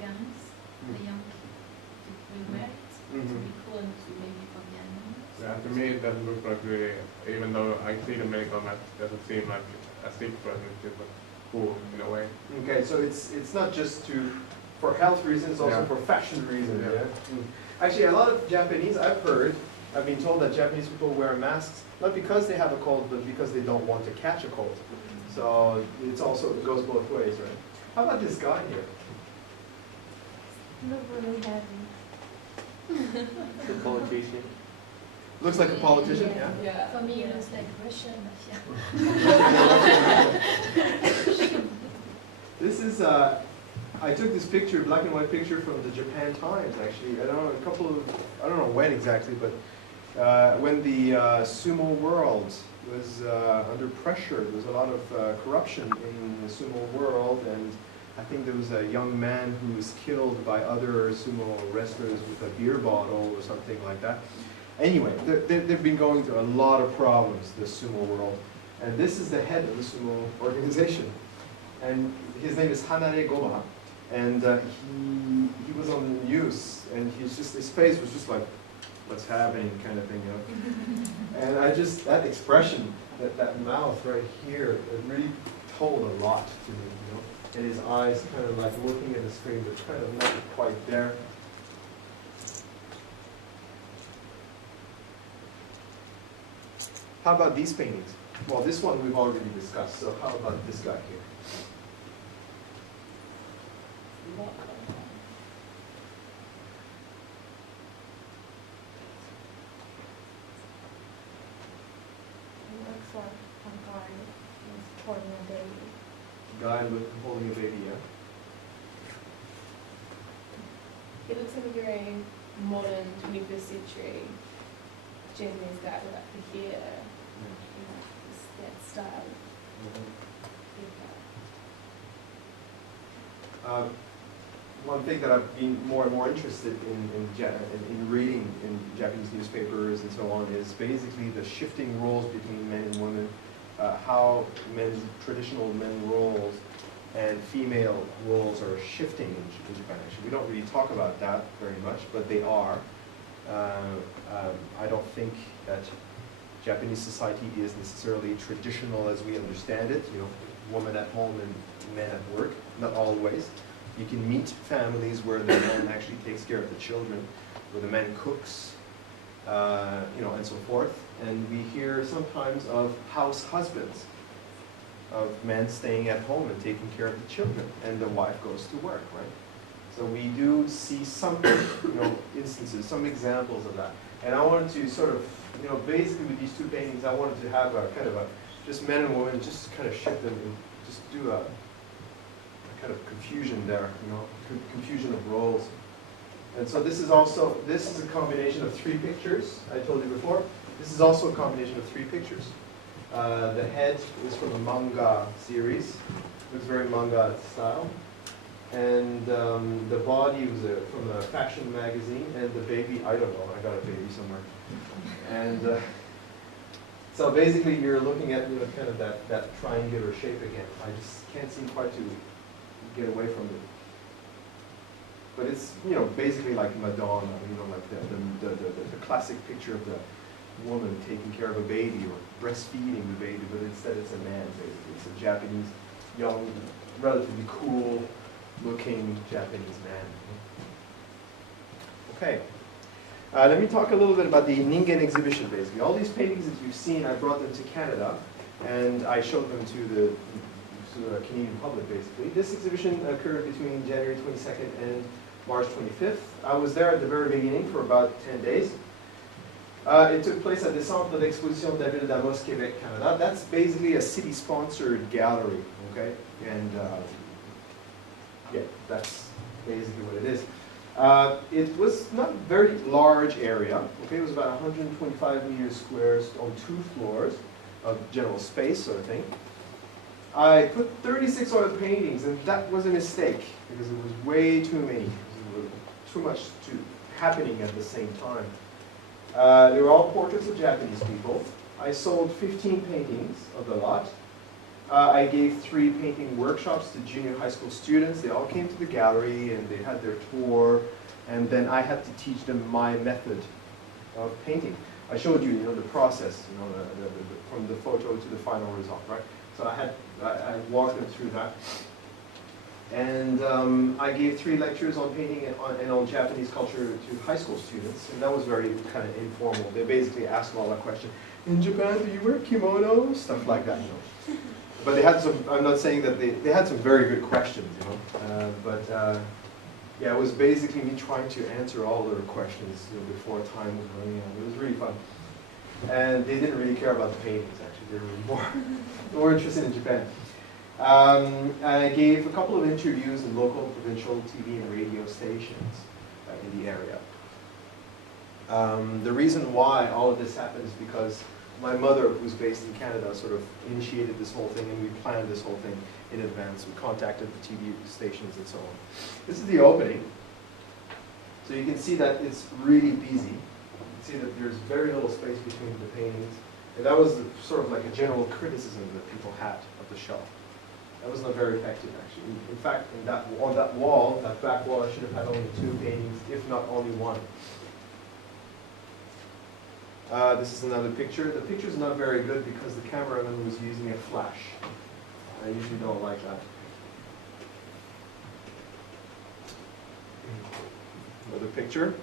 gangs, the young people wear it to be cool and to maybe for the animals. yeah, to me it doesn't look like really, even though I see the medical mask, it doesn't seem like a sick person, it's just cool in a way. Okay, so it's not just for health reasons, also Yeah. for fashion reasons, Yeah. yeah? Actually, a lot of Japanese, I've been told that Japanese people wear masks, not because they have a cold, but because they don't want to catch a cold. So it goes both ways, right? How about this guy here? Look really heavy. The politician. Looks like a politician, yeah? Yeah. For me, it looks like Russian mafia. This is, I took this picture, black and white picture from the Japan Times, actually. I don't know when exactly, but when the sumo world was under pressure, there was a lot of corruption in the sumo world, and I think there was a young man who was killed by other sumo wrestlers with a beer bottle or something like that. Anyway, they've been going through a lot of problems, the sumo world. And this is the head of the sumo organization. And his name is Hanare Goba. And he was on the news, and his face was just like, what's happening kind of thing, you know? And that expression, that mouth right here, it really told a lot to me, you know? And his eyes kind of like looking at the screen, but kind of not quite there. How about these paintings? Well, this one we've already discussed, so how about this guy here? It looks like a guy is holding a baby. Guy holding a baby, yeah? It looks like a very modern 21st century Japanese guy with like the hair, you know, that style. One thing that I've been more and more interested in reading in Japanese newspapers and so on is basically the shifting roles between men and women, how traditional men roles and female roles are shifting in Japan. Actually, we don't really talk about that very much, but they are. I don't think that Japanese society is necessarily traditional as we understand it. You know, woman at home and men at work. Not always. You can meet families where the man actually takes care of the children, where the man cooks, you know, and so forth. And we hear sometimes of house husbands, of men staying at home and taking care of the children, and the wife goes to work, right? So we do see some, instances, some examples of that. And I wanted to sort of, basically with these two paintings, I wanted to have a kind of just men and women, just kind of shift them and just do a kind of confusion there, confusion of roles. And so this is a combination of 3 pictures, I told you before. This is also a combination of 3 pictures. The head is from a manga series, looks very manga style. And the body was from a fashion magazine, and the baby, I don't know, I got a baby somewhere. And so basically you're looking at kind of that triangular shape again. I just can't seem quite to get away from it. But it's basically like Madonna, like the classic picture of the woman taking care of a baby or breastfeeding the baby, but instead it's a man basically. It's a Japanese, young, relatively cool looking Japanese man. Okay. Let me talk a little bit about the Ningen exhibition basically. All these paintings that you've seen, I brought them to Canada and I showed them to the Canadian public basically. This exhibition occurred between January 22nd and March 25th. I was there at the very beginning for about 10 days. It took place at the Centre d'Exposition de la Ville d'Amos, Québec, Canada. That's basically a city-sponsored gallery, okay? And yeah, that's basically what it is. It was not a very large area, okay? It was about 125 meters squares on 2 floors of general space sort of thing. I put 36 oil paintings, and that was a mistake because it was way too many. There was too much happening at the same time. They were all portraits of Japanese people. I sold 15 paintings of the lot. I gave 3 painting workshops to junior high school students. They all came to the gallery and they had their tour, and then I had to teach them my method of painting. I showed you, the process, from the photo to the final result, right? So I walked them through that. And I gave 3 lectures on painting and on Japanese culture to high school students, and that was very kind of informal. They basically asked all that question, in Japan, do you wear kimono? Stuff like that, But they had some, I'm not saying that they had some very good questions, yeah, it was basically me trying to answer all their questions before time was running out. It was really fun. And they didn't really care about the paintings, actually. They were more interested in Japan. I gave a couple of interviews in local, provincial TV and radio stations in the area. The reason why all of this happened is because my mother, who's based in Canada, sort of initiated this whole thing, and we planned this whole thing in advance. We contacted the TV stations and so on. This is the opening. So you can see that it's really busy. You can see that there's very little space between the paintings. And that was sort of like a general criticism that people had of the show. That was not very effective, actually. In fact, on that wall, that back wall, I should have had only 2 paintings, if not only 1. This is another picture. The picture's not very good because the cameraman was using a flash. I usually don't like that. Another picture.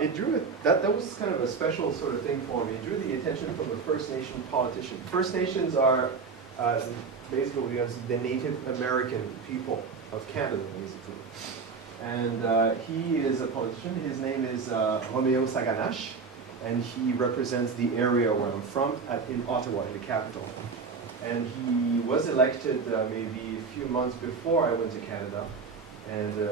It drew that was kind of a special sort of thing for me. It drew the attention from a First Nation politician. First Nations are basically the Native American people of Canada, basically. And he is a politician. His name is Romeo Saganache, and he represents the area where I'm from, in Ottawa, in the capital. And he was elected maybe a few months before I went to Canada. And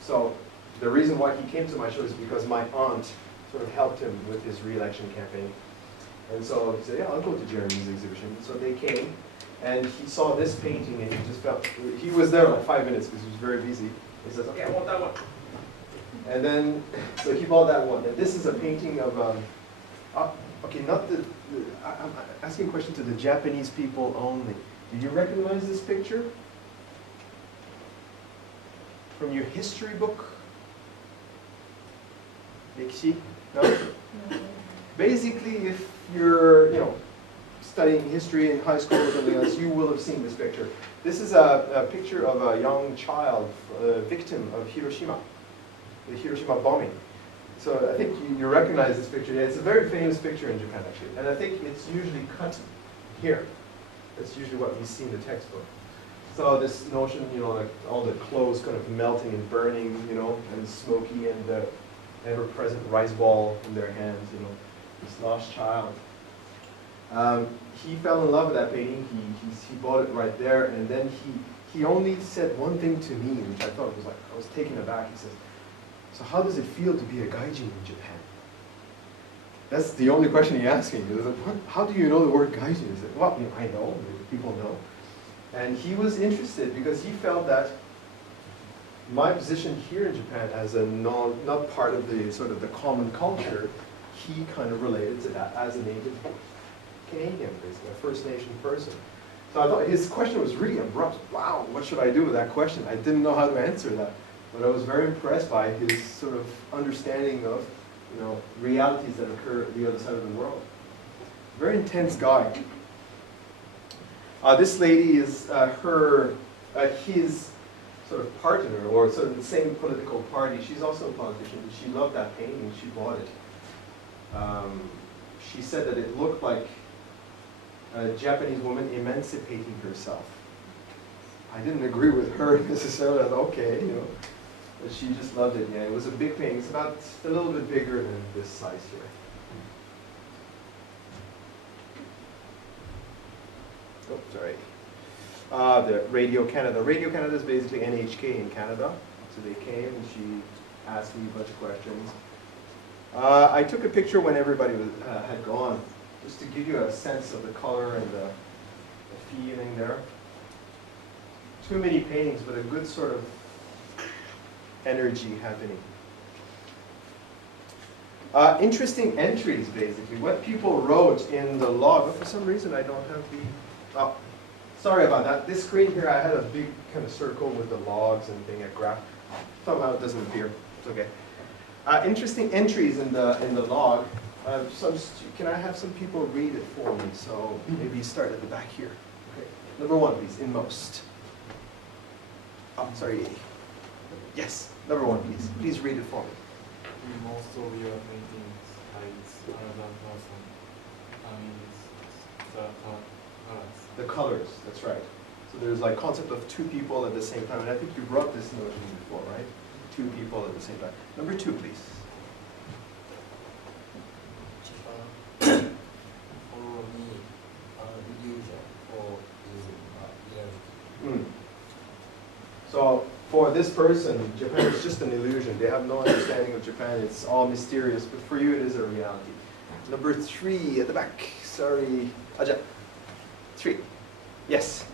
so the reason why he came to my show is because my aunt sort of helped him with his re-election campaign. And so he said, yeah, I'll go to Jeremie's exhibition. So they came, and he saw this painting, and he just felt, he was there like 5 minutes because he was very busy. He says, okay, I want that one. And then, so he bought that one. And this is a painting of, okay, I'm asking a question to the Japanese people only. Do you recognize this picture from your history book? Nixie? No? Basically, if you're, studying history in high school or something else, you will have seen this picture. This is a picture of a young child, victim of Hiroshima, the Hiroshima bombing. So I think you recognize this picture. Yeah, it's a very famous picture in Japan, actually. And I think it's usually cut here. That's usually what we see in the textbook. So this notion, you know, like all the clothes kind of melting and burning, you know, and smoky, and the ever-present rice ball in their hands, you know, this lost child. He fell in love with that painting. He bought it right there, and then he only said one thing to me, which I thought was like, I was taken aback. He says, "So how does it feel to be a gaijin in Japan?" That's the only question he asked me. He was like, "What? How do you know the word gaijin?" I said, "Well, you know, I know. People know." And he was interested because he felt that my position here in Japan as a not part of the sort of the common culture, he kind of related to that as a native Canadian, basically, a First Nation person. So I thought his question was really abrupt. Wow, what should I do with that question? I didn't know how to answer that. But I was very impressed by his sort of understanding of, you know, realities that occur at the other side of the world. Very intense guy. This lady is his sort of partner, or sort of the same political party. She's also a politician. She loved that painting. She bought it. She said that it looked like a Japanese woman emancipating herself. I didn't agree with her necessarily. I thought, okay, you know, but she just loved it. Yeah, it was a big painting. It's about a little bit bigger than this size here. Oh, sorry. The Radio Canada. Radio Canada is basically NHK in Canada. So they came and she asked me a bunch of questions. I took a picture when everybody had gone, just to give you a sense of the color and the feeling there. Too many paintings, but a good sort of energy happening. Interesting entries, basically. What people wrote in the log. But for some reason, I don't have the... Oh, sorry about that. This screen here, I had a big kind of circle with the logs and thing, a graph. Somehow it doesn't appear. It's okay. Interesting entries in the log. Can I have some people read it for me? So maybe start at the back here. Okay. Number 1, please. In most. Oh, sorry. Yes. Number 1, please. Please read it for me. In most of your paintings hides another person. I mean, the colors. The colors, that's right. So there's like concept of two people at the same time, and I think you brought this notion before, right? Two people at the same time. Number 2, please. For me, illusion or reality. So for this person, Japan is just an illusion. They have no understanding of Japan. It's all mysterious, but for you it is a reality. Number 3 at the back. Sorry. Aja. 3. Yes.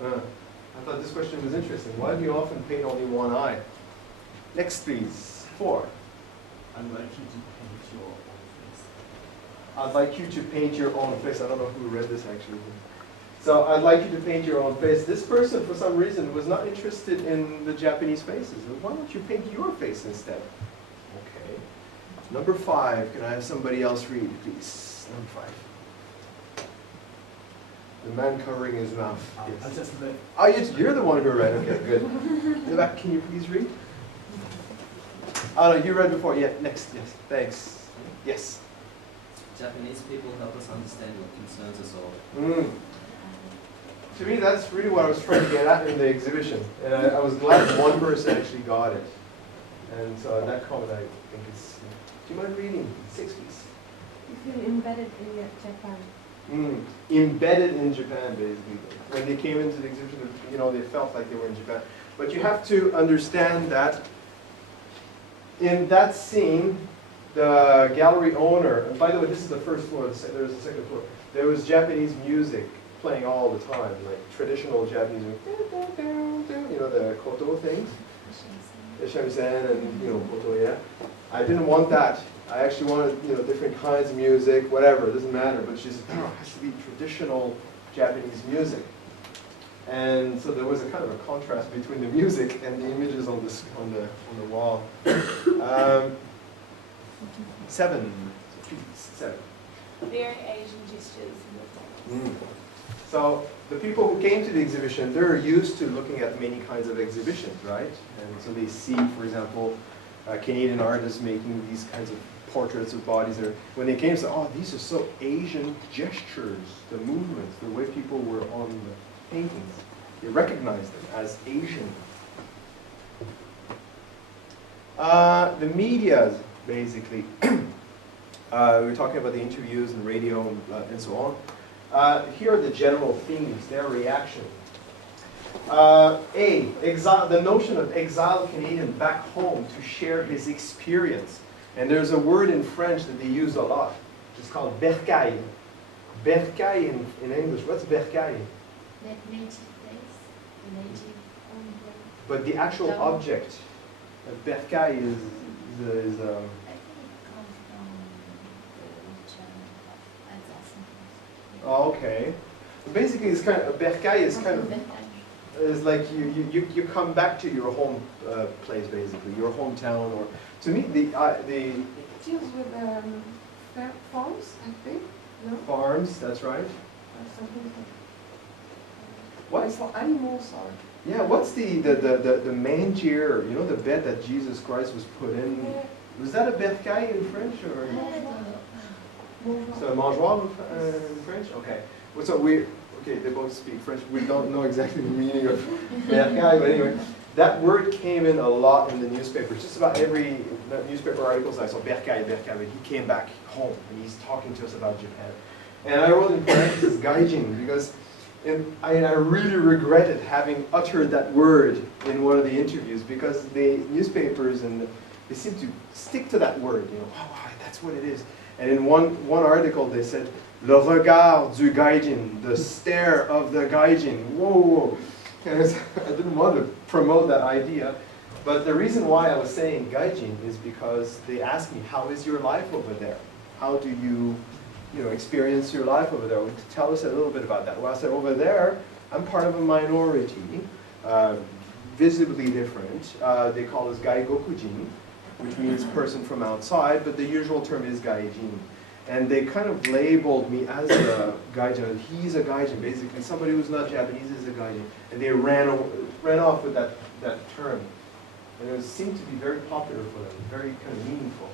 I thought this question was interesting. Why do you often paint only one eye? Next, please. 4. I'd like you to paint your own face. I'd like you to paint your own face. I don't know who read this actually. So I'd like you to paint your own face. This person, for some reason, was not interested in the Japanese faces. Why don't you paint your face instead? Okay. Number 5. Can I have somebody else read, please? Number 5. The man covering his mouth. Yes. I just read. Oh, you're the one who read. Okay, good. In the back, can you please read? Oh, no, you read before. Yeah, next. Yes, thanks. Yes. Japanese people help us understand what concerns us all. To me, that's really what I was trying to get at in the exhibition. And I was glad one person actually got it. And so that comment, I think is... Do you mind reading? 6, please. You feel embedded in Japan. Embedded in Japan, basically. When they came into the exhibition, you know, they felt like they were in Japan. But you have to understand that in that scene, the gallery owner, and by the way, this is the first floor, there's a second floor, there was Japanese music playing all the time, like traditional Japanese music, you know, the koto things, the shamisen and, you know, koto, yeah. I didn't want that. I actually wanted, you know, different kinds of music, whatever, it doesn't matter, but she said, no, it has to be traditional Japanese music. And so there was a kind of a contrast between the music and the images on the wall. 7. Please, 7. Very Asian gestures. So the people who came to the exhibition, they're used to looking at many kinds of exhibitions, right? And so they see, for example, Canadian artists making these kinds of portraits of bodies there. When they came, said, "Oh, these are so Asian gestures, the movements, the way people were on the paintings." They recognized them as Asian. The media, basically. We were talking about the interviews and radio and so on. Here are the general themes, their reaction. The notion of exiled Canadian back home to share his experience. And there's a word in French that they use a lot. It's called bercail. Bercail in English. What's bercail? Native place, native own place. But the actual Down. object of bercail is I think it comes from the Bourchard of Alsace. oh, okay. Basically, it's kind of bercail is kind of is like you come back to your home place, basically your hometown, or to me the It deals with farms, I think. No? farms. That's right. Or something like What? It's for animals or. Yeah. What's the manger? You know, the bed that Jesus Christ was put in. Was that a bercail in French or? I don't know. So mangeoire in French? Okay. Well, so okay, they both speak French. We don't know exactly the meaning of bercail, but anyway, that word came in a lot in the newspapers. Just about every newspaper articles I saw, bercail, bercail. He came back home and he's talking to us about Japan. And I wrote in parentheses gaijin because I really regretted having uttered that word in one of the interviews because the newspapers they seem to stick to that word. You know, oh, wow, that's what it is. And in one article they said, "Le regard du gaijin," the stare of the gaijin. Whoa! And I didn't want to promote that idea, but the reason why I was saying gaijin is because they asked me, "How is your life over there? How do you experience your life over there? Tell us a little bit about that." Well, I said, over there, I'm part of a minority, visibly different. They call us gaigokujin, which means person from outside, but the usual term is gaijin. And they kind of labeled me as a gaijin. He's a gaijin, basically. Somebody who's not Japanese is a gaijin. And they ran off with that term. And it seemed to be very popular for them, very kind of meaningful.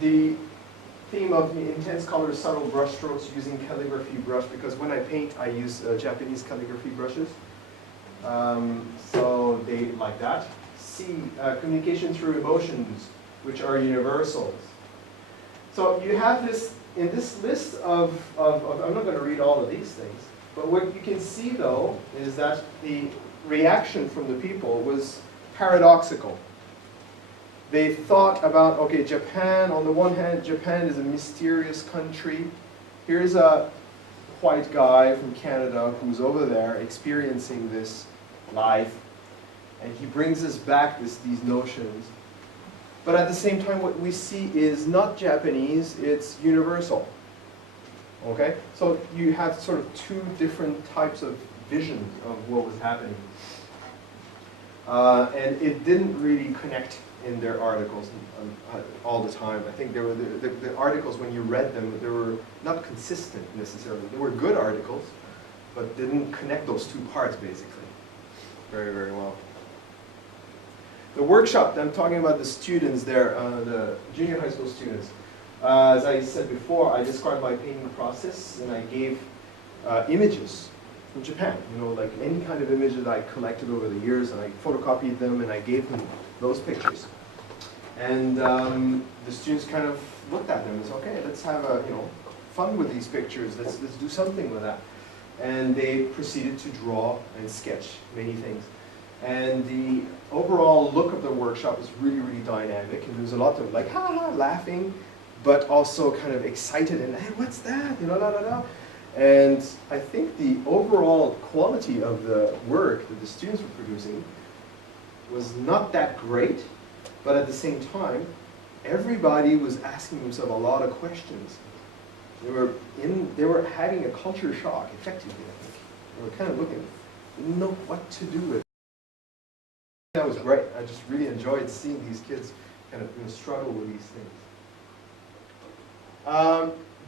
The theme of intense colors, subtle brush strokes using calligraphy brush, because when I paint, I use Japanese calligraphy brushes. So they like that. Communication through emotions, which are universals. So you have this, in this list of I'm not going to read all of these things, but what you can see though is that the reaction from the people was paradoxical. They thought about, okay, Japan, on the one hand, Japan is a mysterious country. Here's a white guy from Canada who's over there experiencing this life, and he brings us back these notions. But at the same time, what we see is not Japanese, it's universal. Okay? So you have sort of two different types of visions of what was happening. And it didn't really connect in their articles all the time. I think the articles, when you read them, they were not consistent necessarily. They were good articles, but didn't connect those two parts, basically, very, very well. The workshop, I'm talking about the students there, the junior high school students. As I said before, I described my painting process, and I gave images from Japan, like any kind of image that I collected over the years, and I photocopied them, and I gave them those pictures. And the students kind of looked at them and said, okay, let's have fun with these pictures, let's do something with that. And they proceeded to draw and sketch many things. And the overall look of the workshop was really, really dynamic, and there was a lot of like, ha ha, laughing, but also kind of excited and, hey, what's that? La la la. And I think the overall quality of the work that the students were producing was not that great, but at the same time, everybody was asking themselves a lot of questions. They were having a culture shock, effectively, I think. They were kind of looking, didn't know what to do with it. That was great. I just really enjoyed seeing these kids kind of struggle with these things.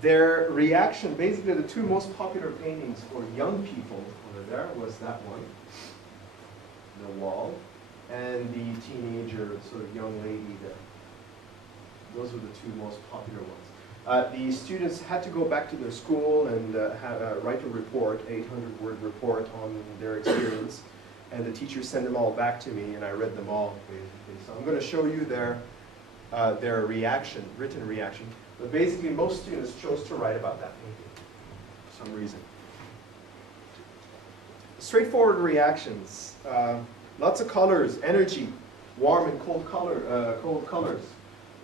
Their reaction, basically the two most popular paintings for young people over there was that one, the wall, and the teenager sort of young lady there. Those were the two most popular ones. The students had to go back to their school and write a report, 800-word report on their experience, and the teacher sent them all back to me, and I read them all, basically. So I'm going to show you their reaction, written reaction. But basically, most students chose to write about that painting for some reason. Straightforward reactions. Lots of colors, energy, warm and cold colors,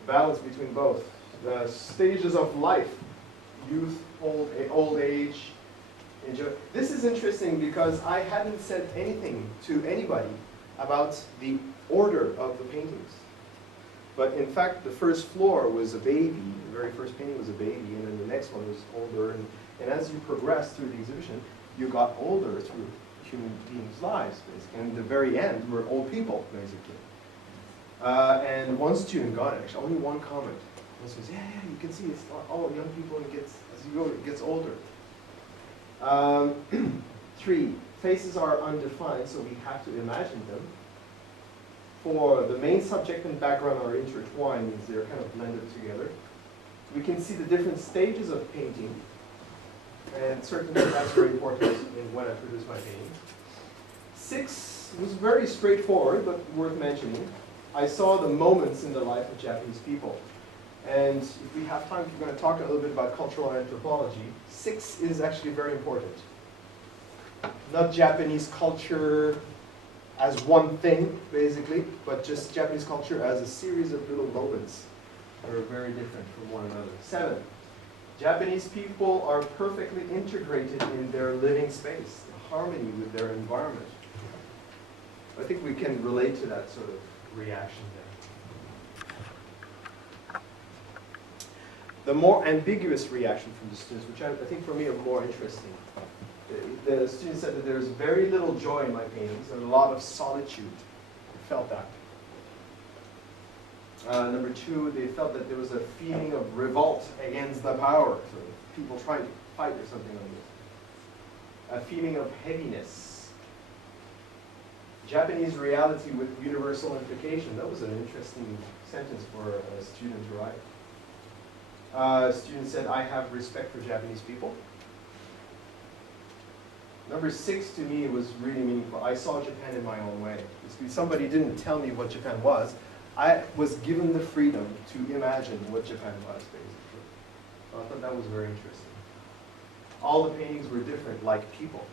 balance between both. The stages of life, youth, old age, enjoy. This is interesting because I hadn't said anything to anybody about the order of the paintings. But in fact, the first floor was a baby, the very first painting was a baby, and then the next one was older. And as you progressed through the exhibition, you got older through human beings' lives, basically. And the very end were old people, basically. And one student got it, actually, only one comment. One says, yeah, you can see it's all young people, and as you go, it gets older. 3, faces are undefined, so we have to imagine them. 4, the main subject and background are intertwined, means they're kind of blended together. We can see the different stages of painting, and certainly that's very important when I produce my painting. 6 was very straightforward, but worth mentioning. I saw the moments in the life of Japanese people. And if we have time, we're going to talk a little bit about cultural anthropology. 6 is actually very important. Not Japanese culture as one thing, basically, but just Japanese culture as a series of little moments that are very different from one another. 7, Japanese people are perfectly integrated in their living space, in harmony with their environment. I think we can relate to that sort of reaction there. The more ambiguous reaction from the students, which I think for me are more interesting. The students said that there's very little joy in my paintings and a lot of solitude. I felt that. Number 2, they felt that there was a feeling of revolt against the power. So people trying to fight or something like this. A feeling of heaviness. Japanese reality with universal implication. That was an interesting sentence for a student to write. Student said, I have respect for Japanese people. Number 6 to me was really meaningful. I saw Japan in my own way. Somebody didn't tell me what Japan was. I was given the freedom to imagine what Japan was, basically. So I thought that was very interesting. All the paintings were different, like people.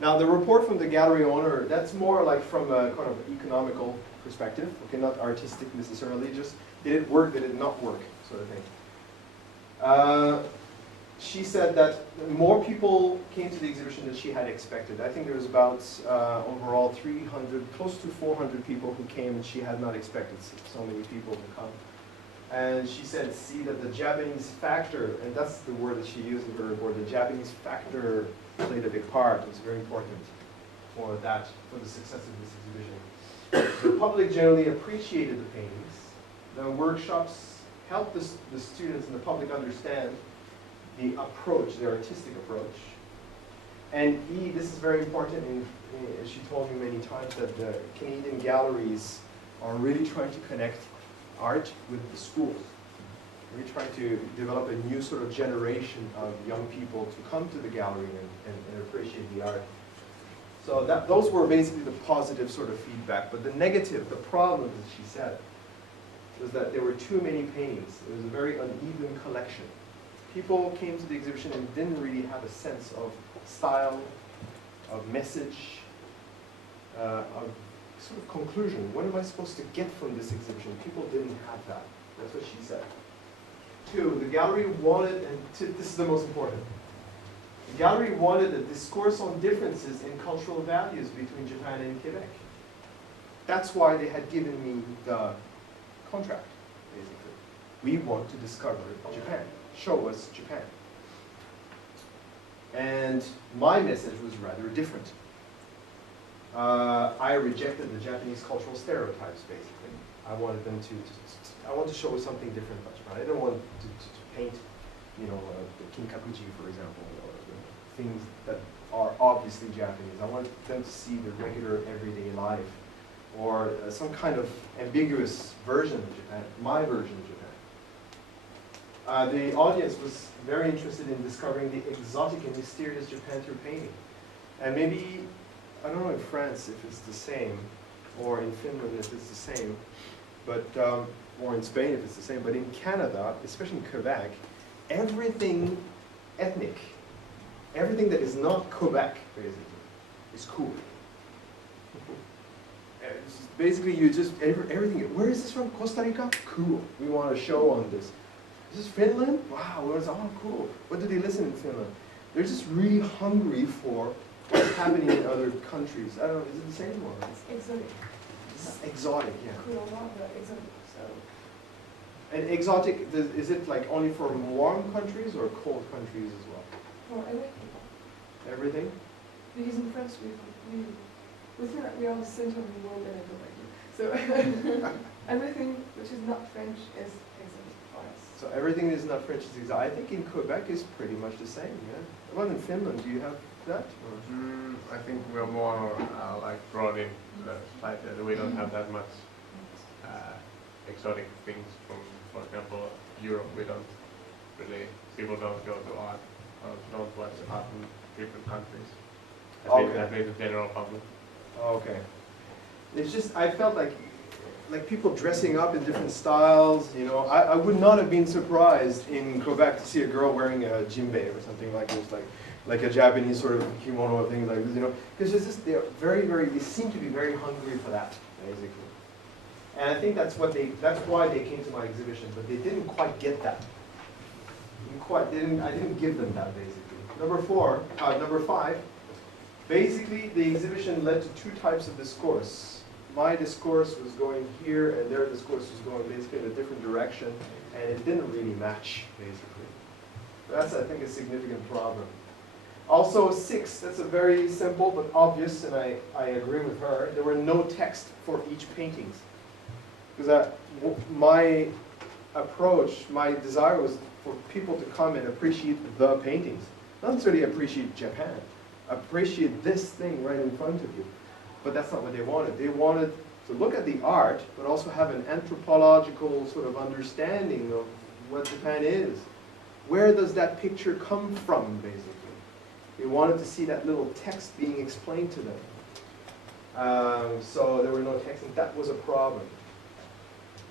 Now the report from the gallery owner, that's more like from a kind of economical perspective, okay, not artistic necessarily, just did it work, did it not work, sort of thing. She said that more people came to the exhibition than she had expected. I think there was about overall 300, close to 400 people who came, and she had not expected so many people to come. And she said, see that the Japanese factor, and that's the word that she used in her report, the Japanese factor played a big part. It was very important for that, for the success of this exhibition. The public generally appreciated the paintings. The workshops helped the students and the public understand the approach, the artistic approach. And this is very important, and she told me many times that the Canadian galleries are really trying to connect art with the schools. We're trying to develop a new sort of generation of young people to come to the gallery and appreciate the art. So those were basically the positive sort of feedback. But the negative, the problem, as she said, was that there were too many paintings. It was a very uneven collection. People came to the exhibition and didn't really have a sense of style, of message, of sort of conclusion. What am I supposed to get from this exhibition? People didn't have that. That's what she said. 2, the gallery wanted, and this is the most important, the gallery wanted a discourse on differences in cultural values between Japan and Quebec. That's why they had given me the contract, basically. We want to discover Japan. Show us Japan. And my message was rather different. I rejected the Japanese cultural stereotypes, basically. I wanted them I want to show something different about Japan. I didn't want to paint, you know, the Kinkakuji, for example, or things that are obviously Japanese. I want them to see the regular, everyday life or some kind of ambiguous version of Japan, my version of Japan. The audience was very interested in discovering the exotic and mysterious Japan through painting. And maybe, I don't know in France if it's the same, or in Finland if it's the same, but, or in Spain if it's the same, but in Canada, especially in Quebec, everything ethnic, everything that is not Quebec, basically, is cool. Basically, you just, everything, where is this from? Costa Rica? Cool. We want a show on this. Is this Finland? Wow, oh, cool. What do they listen in Finland? They're just really hungry for what's happening in other countries. I don't know, is it the same or? It's exotic. It's exotic, yeah. Cool, but exotic, so. And exotic, is it like only for warm countries or cold countries as well? For everything. Everything? Because in France, we think that we are the center of the world and everybody. So everything which is not French is exotic for us. So everything that is not French is exotic. I think in Quebec is pretty much the same, yeah? What about in Finland? Do you have that? I think we're more like brought in slightly. We don't have that much exotic things from, for example, Europe. We don't really, people don't go to art, or don't watch art in different countries. At least the general public. Okay. It's just, I felt like people dressing up in different styles, you know. I would not have been surprised in Quebec to see a girl wearing a djembe or something like this, like a Japanese sort of kimono or things like this, you know. Because it's just, they're they seem to be very hungry for that, basically. And I think that's why they came to my exhibition, but they didn't quite get that. I didn't give them that, basically. Number 5. Basically, the exhibition led to 2 types of discourse. My discourse was going here, and their discourse was going basically in a different direction, and it didn't really match, basically. That's, I think, a significant problem. Also, 6, that's a very simple but obvious, and I agree with her. There were no text for each paintings. Because my approach, my desire was for people to come and appreciate the paintings. Not necessarily appreciate Japan. Appreciate this thing right in front of you. But that's not what they wanted. They wanted to look at the art, but also have an anthropological sort of understanding of what Japan is. Where does that picture come from, basically? They wanted to see that little text being explained to them. So there were no text, and that was a problem.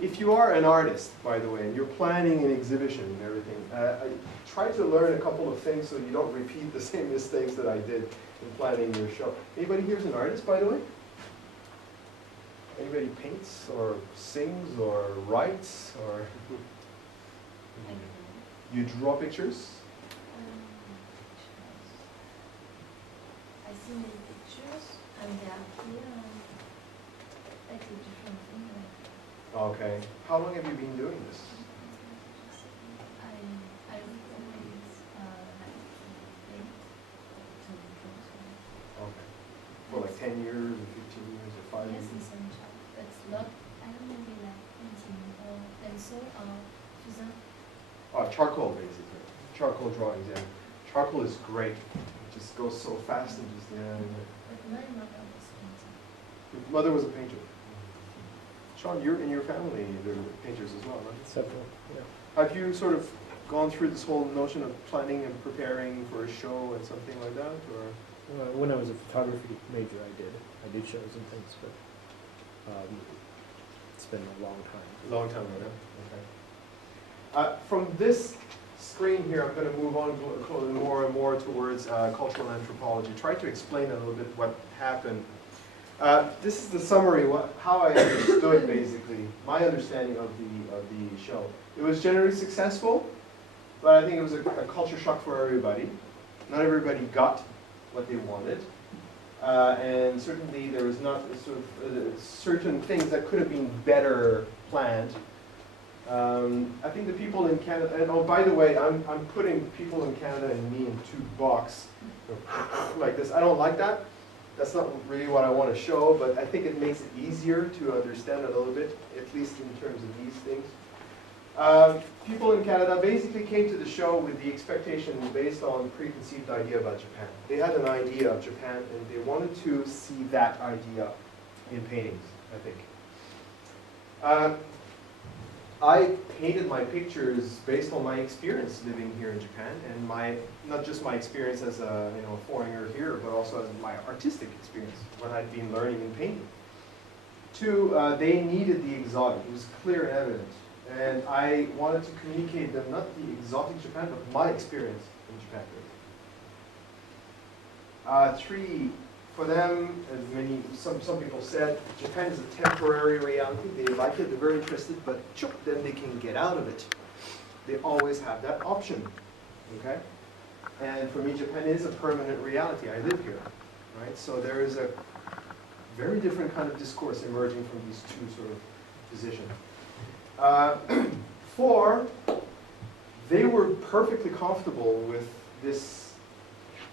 If you are an artist, by the way, and you're planning an exhibition and everything, try to learn a couple of things so you don't repeat the same mistakes that I did in planning your show. Anybody here is an artist, by the way? Anybody paints or sings or writes or you draw pictures? I see many pictures, and they are here, like a different thing. Okay. How long have you been doing this? I always Okay. For like 10 years or 15 years or 5 years? Yes, in some child. That's not, I don't really like painting or pencil or chisel. Oh, charcoal, basically. Charcoal drawings, yeah. Charcoal is great. It just goes so fast and just, yeah. But my mother was painting. Your mother was a painter. Sean, you're in your family, they're painters as well, right? Several, yeah. Have you sort of gone through this whole notion of planning and preparing for a show and something like that, or? When I was a photography major, I did shows and things, but it's been a long time. Long time ago, okay. From this screen here, I'm going to move on more and more towards cultural anthropology. Try to explain a little bit what happened. This is the summary, how I understood, basically, my understanding of the show. It was generally successful, but I think it was a culture shock for everybody. Not everybody got what they wanted. And certainly there was not sort of certain things that could have been better planned. I think the people in Canada, and oh, by the way, I'm putting people in Canada and me in 2 boxes like this. I don't like that. That's not really what I want to show, but I think it makes it easier to understand a little bit, at least in terms of these things. People in Canada basically came to the show with the expectation based on preconceived idea about Japan. They had an idea of Japan, and they wanted to see that idea in paintings. I think. I painted my pictures based on my experience living here in Japan, and not just my experience as a foreigner here, but also as my artistic experience when I'd been learning and painting. Two, they needed the exotic. It was clear and evident. And I wanted to communicate them not the exotic Japan, but my experience in Japan. Three, for them, as some people said, Japan is a temporary reality. They like it, they're very interested, but then they can get out of it. They always have that option, okay? And for me, Japan is a permanent reality. I live here, right? So there is a very different kind of discourse emerging from these two sort of positions. Four, they were perfectly comfortable with this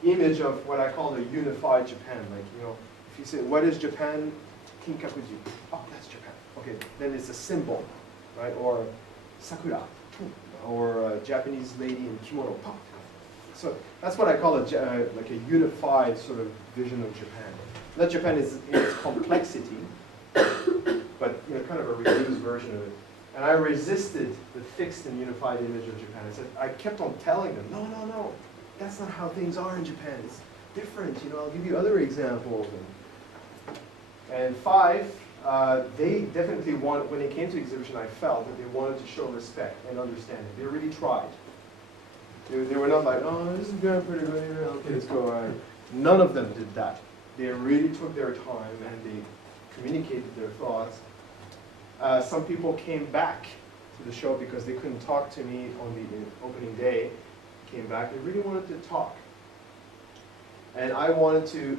image of what I call a unified Japan. Like, if you say, what is Japan? Kinkakuji. Oh, that's Japan. Okay, then it's a symbol, right? Or sakura, or a Japanese lady in kimono. So that's what I call like a unified sort of vision of Japan. Not Japan is in its complexity, but kind of a reduced version of it. And I resisted the fixed and unified image of Japan. I kept on telling them, no, that's not how things are in Japan. It's different. I'll give you other examples. And five, they definitely wanted, when they came to the exhibition, I felt that they wanted to show respect and understanding. They really tried. They were not like, oh, this is going pretty good. Okay, let's go. None of them did that. They really took their time and they communicated their thoughts. Some people came back to the show because they couldn't talk to me on the opening day. Came back, they really wanted to talk. And I wanted to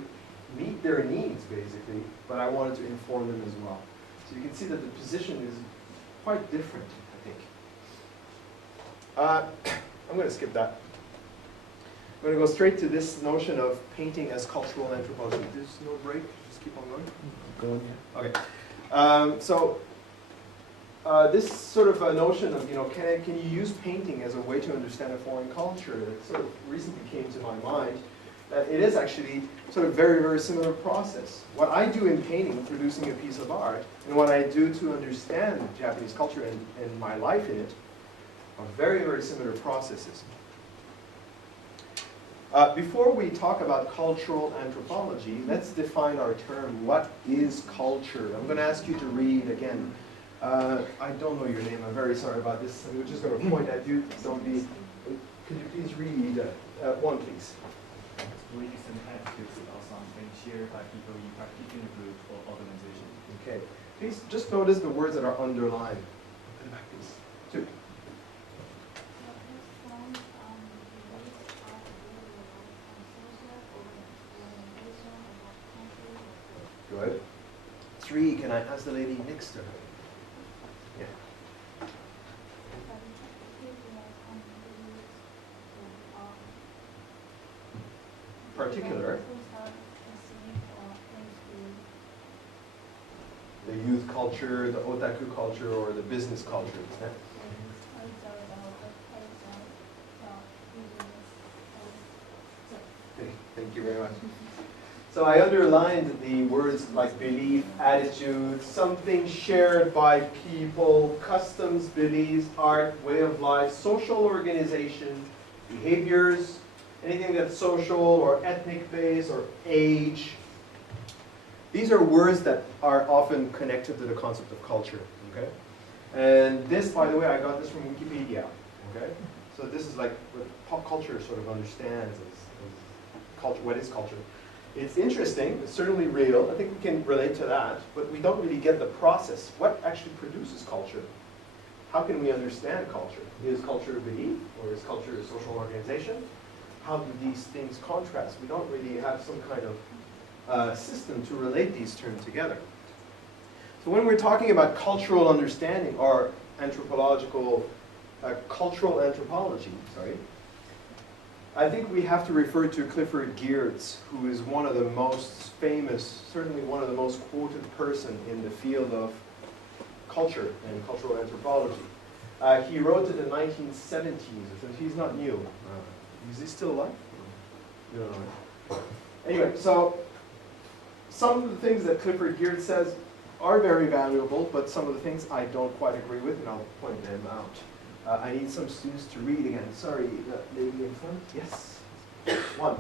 meet their needs, basically, but I wanted to inform them as well. So you can see that the position is quite different, I think. I'm going to skip that. I'm going to go straight to this notion of painting as cultural anthropology. There's no break, just keep on going? Going, yeah. Okay. This sort of a notion of, can you use painting as a way to understand a foreign culture? That sort of recently came to my mind. That it is actually sort of very, very similar process. What I do in painting, producing a piece of art, and what I do to understand Japanese culture and my life in it, are very, very similar processes. Before we talk about cultural anthropology, let's define our term. What is culture? I'm going to ask you to read again. I don't know your name. I'm very sorry about this. I'm just going to point at you. Don't be. Could you please read one, please? Beliefs and attitudes are something shared by people in particular group or organization. Okay. Please just notice the words that are underlined. Go back, please. Two. Good. Three. Can I ask the lady next to her? Yeah. Particular. The youth culture, the otaku culture, or the business culture. Yeah? Thank you very much. So I underlined the words like belief, attitude, something shared by people, customs, beliefs, art, way of life, social organization, behaviors, anything that's social or ethnic based or age. These are words that are often connected to the concept of culture, okay? And this, by the way, I got this from Wikipedia, okay? So this is like what pop culture sort of understands as culture. What is culture? It's interesting, it's certainly real, I think we can relate to that, but we don't really get the process. What actually produces culture? How can we understand culture? Is culture a belief, or is culture a social organization? How do these things contrast? We don't really have some kind of system to relate these terms together. So when we're talking about cultural understanding, or anthropological, cultural anthropology, sorry, I think we have to refer to Clifford Geertz, who is one of the most famous, certainly one of the most quoted person in the field of culture and cultural anthropology. He wrote it in the 1970s, so he's not new. Is he still alive? You don't know. Anyway, so some of the things that Clifford Geertz says are very valuable, but some of the things I don't quite agree with, and I'll point them out. I need some students to read again. Sorry, the lady in front. Yes. One.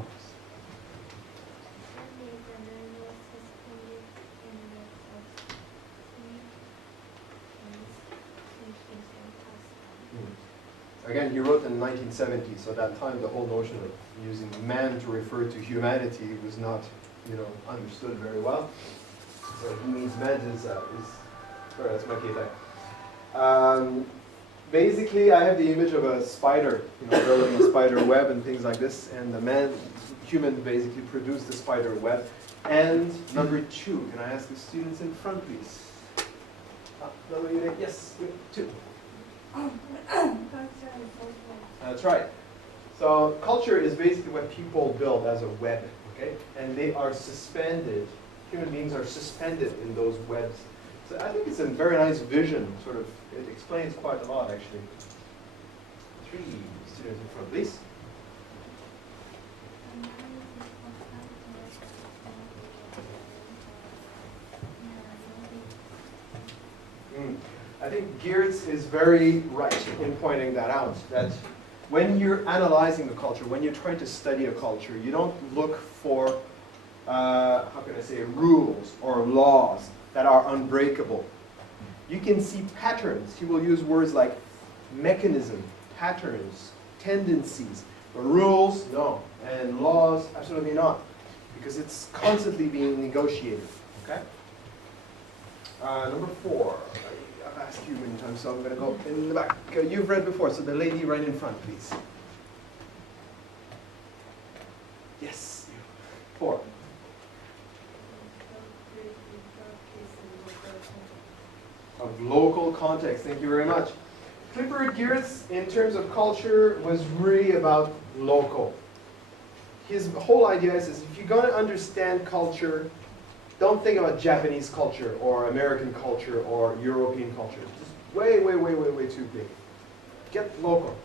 Again, he wrote in 1970, so at that time the whole notion of using man to refer to humanity was not, understood very well. So he means man is sorry, that's my key. Basically, I have the image of a spider, building a spider web and things like this, and the human basically produced the spider web. And number 2, can I ask the students in front, please? Yes, 2. That's right. So culture is basically what people build as a web, okay? And they are suspended, human beings are suspended in those webs. So I think it's a very nice vision, sort of, it explains quite a lot actually. 3 students in front, please. I think Geertz is very right in pointing that out, that when you're analyzing a culture, when you're trying to study a culture, you don't look for, how can I say, rules or laws that are unbreakable. You can see patterns. He will use words like mechanism, patterns, tendencies. But rules, no. And laws, absolutely not. Because it's constantly being negotiated, okay? Number 4. I've asked you many times, so I'm going to go in the back. You've read before, so the lady right in front, please. Yes, 4. Of local context, thank you very much. Clifford Geertz, in terms of culture, was really about local. His whole idea is if you're going to understand culture, don't think about Japanese culture or American culture or European culture. Just way, way, way, way, way too big. Get local.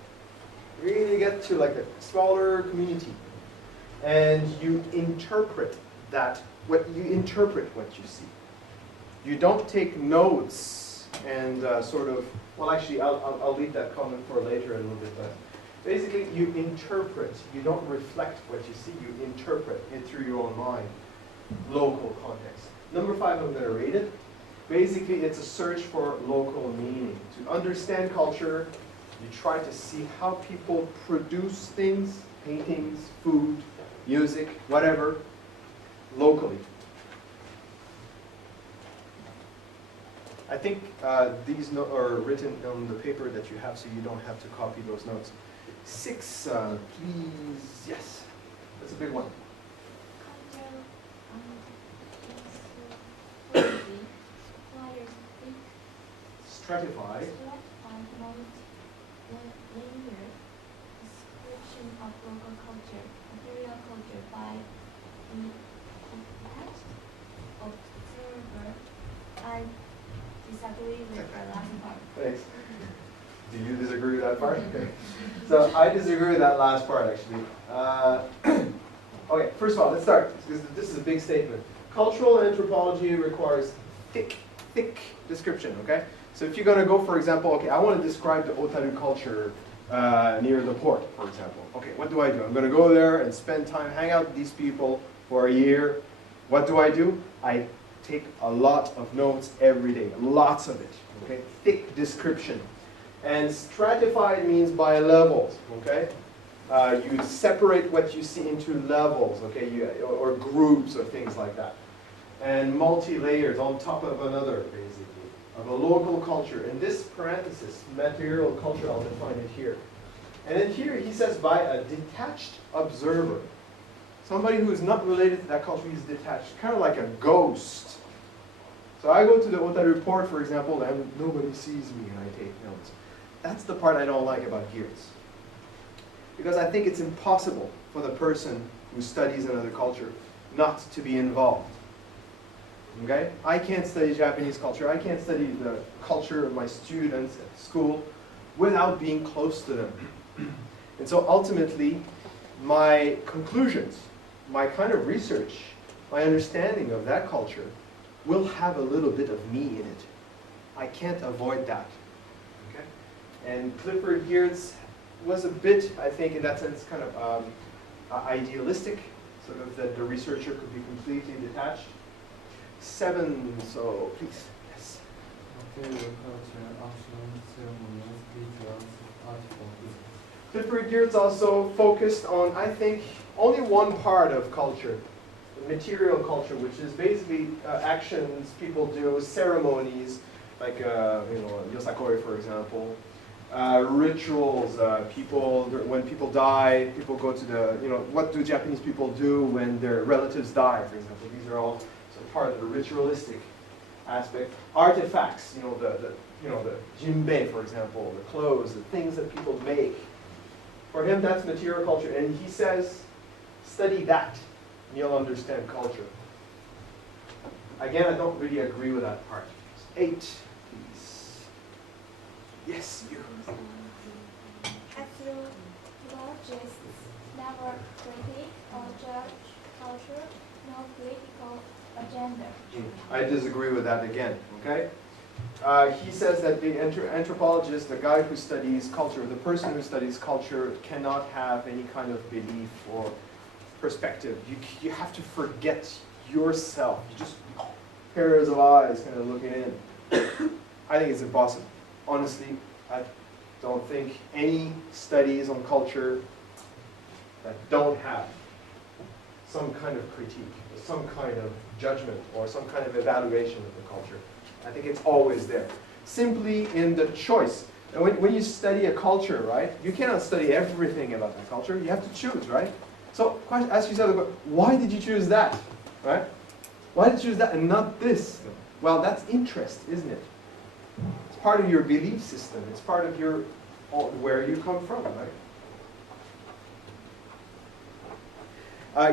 Really get to like a smaller community. And you interpret that, you interpret what you see. You don't take notes and sort of, well actually I'll leave that comment for later a little bit, but basically you interpret. You don't reflect what you see, you interpret it through your own mind. Local context. Number 5, I'm going to read it. Basically, it's a search for local meaning. To understand culture, you try to see how people produce things, paintings, food, music, whatever, locally. I think these are written on the paper that you have, so you don't have to copy those notes. 6, please. Yes, that's a big one. Stratified. Linear description of local culture, material culture by the detached observer. I disagree with the last part. Thanks. Do you disagree with that part? Okay. So I disagree with that last part actually. Okay, first of all, let's start, because this is a big statement. Cultural anthropology requires thick description, okay? So if you're going to go, for example, okay, I want to describe the Otaru culture near the port, for example. Okay, what do? I'm going to go there and spend time, hang out with these people for a year. What do? I take a lot of notes every day, lots of it, okay? Thick description. And stratified means by levels, okay? You separate what you see into levels, okay, or groups or things like that. And multi-layers on top of another, basically, of a local culture. In this parenthesis, material culture, I'll define it here. And then here he says by a detached observer. Somebody who is not related to that culture is detached, kind of like a ghost. So I go to the Otaru port, for example, and nobody sees me and I take notes. That's the part I don't like about Geertz. Because I think it's impossible for the person who studies another culture not to be involved. Okay? I can't study Japanese culture. I can't study the culture of my students at school without being close to them. And so ultimately, my conclusions, my kind of research, my understanding of that culture will have a little bit of me in it. I can't avoid that. Okay? And Clifford Geertz was a bit, I think, in that sense, kind of idealistic, sort of that the researcher could be completely detached. 7, so please, yes. Material culture, action, ceremonials, rituals, artifacts. Clifford Geertz also focused on, I think, only one part of culture, material culture, which is basically actions people do, ceremonies, like Yosakoi, for example, rituals. When people die, people go to the, what do Japanese people do when their relatives die, for example? These are all sort of part of the ritualistic aspect. Artifacts, the jinbei, for example, the clothes, the things that people make. For him, that's material culture, and he says, study that, and you'll understand culture. Again, I don't really agree with that part. 8, please. Yes, you. Archaeologists never critique or judge culture, no political agenda. I disagree with that again, okay? He says that the anthropologist, the guy who studies culture, the person who studies culture cannot have any kind of belief or perspective. You have to forget yourself. You just pairs of eyes kind of looking in. I think it's impossible. Honestly, I don't think any studies on culture that don't have some kind of critique, some kind of judgment, or some kind of evaluation of the culture. I think it's always there. Simply in the choice. And when you study a culture, right, you cannot study everything about that culture. You have to choose, right? So ask yourself, why did you choose that, right? Why did you choose that and not this? Well, that's interest, isn't it? It's part of your belief system. It's part of your where you come from, right?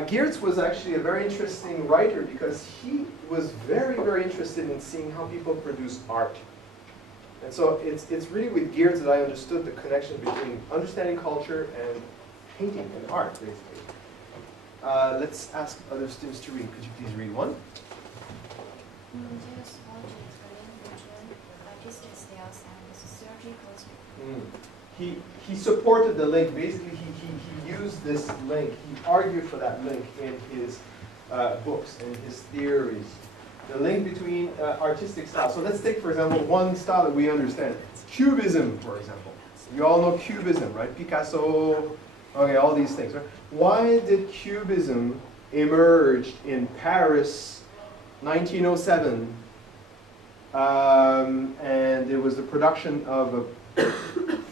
Geertz was actually a very interesting writer because he was very, very interested in seeing how people produce art. And so it's really with Geertz that I understood the connection between understanding culture and painting and art, basically. Let's ask other students to read. Could you please read one? He supported the link. Basically, he used this link. He argued for that link in his books and his theories. The link between artistic styles. So let's take, for example, one style that we understand. Cubism, for example. You all know Cubism, right? Picasso, okay, all these things, right? Why did Cubism emerge in Paris, 1907? And it was the production of a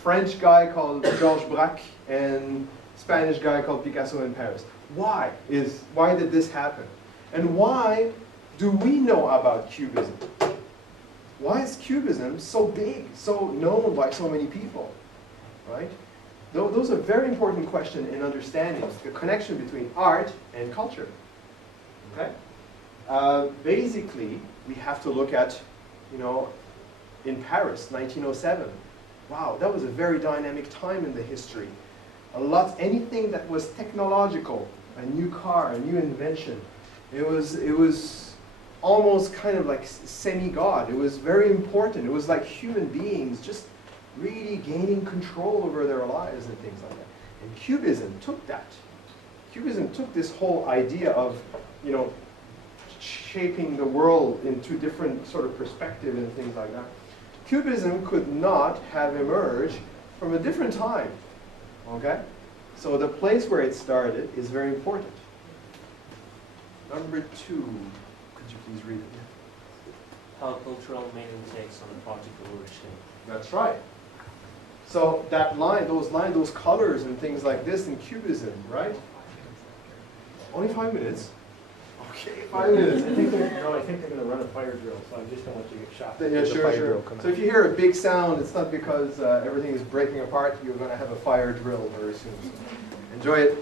French guy called Georges Braque and Spanish guy called Picasso in Paris. Why did this happen? And why do we know about Cubism? Why is Cubism so big, so known by so many people, right? Those are very important questions in understanding the connection between art and culture, okay? Basically, we have to look at, in Paris, 1907. Wow, that was a very dynamic time in the history. Anything that was technological, a new car, a new invention, it was almost kind of like semi-God. It was very important. It was like human beings just really gaining control over their lives and things like that. And Cubism took that. Cubism took this whole idea of, shaping the world into different sort of perspective and things like that. Cubism could not have emerged from a different time, okay? So the place where it started is very important. Number 2, could you please read it? How cultural meaning takes on a particular shape. That's right. So that line, those colors and things like this in Cubism, right? Only 5 minutes. Okay, 5 minutes. I think they're going to run a fire drill, so I just don't want you to get shot. Yeah, sure. So if you hear a big sound, it's not because everything is breaking apart. You're going to have a fire drill very soon. So enjoy it.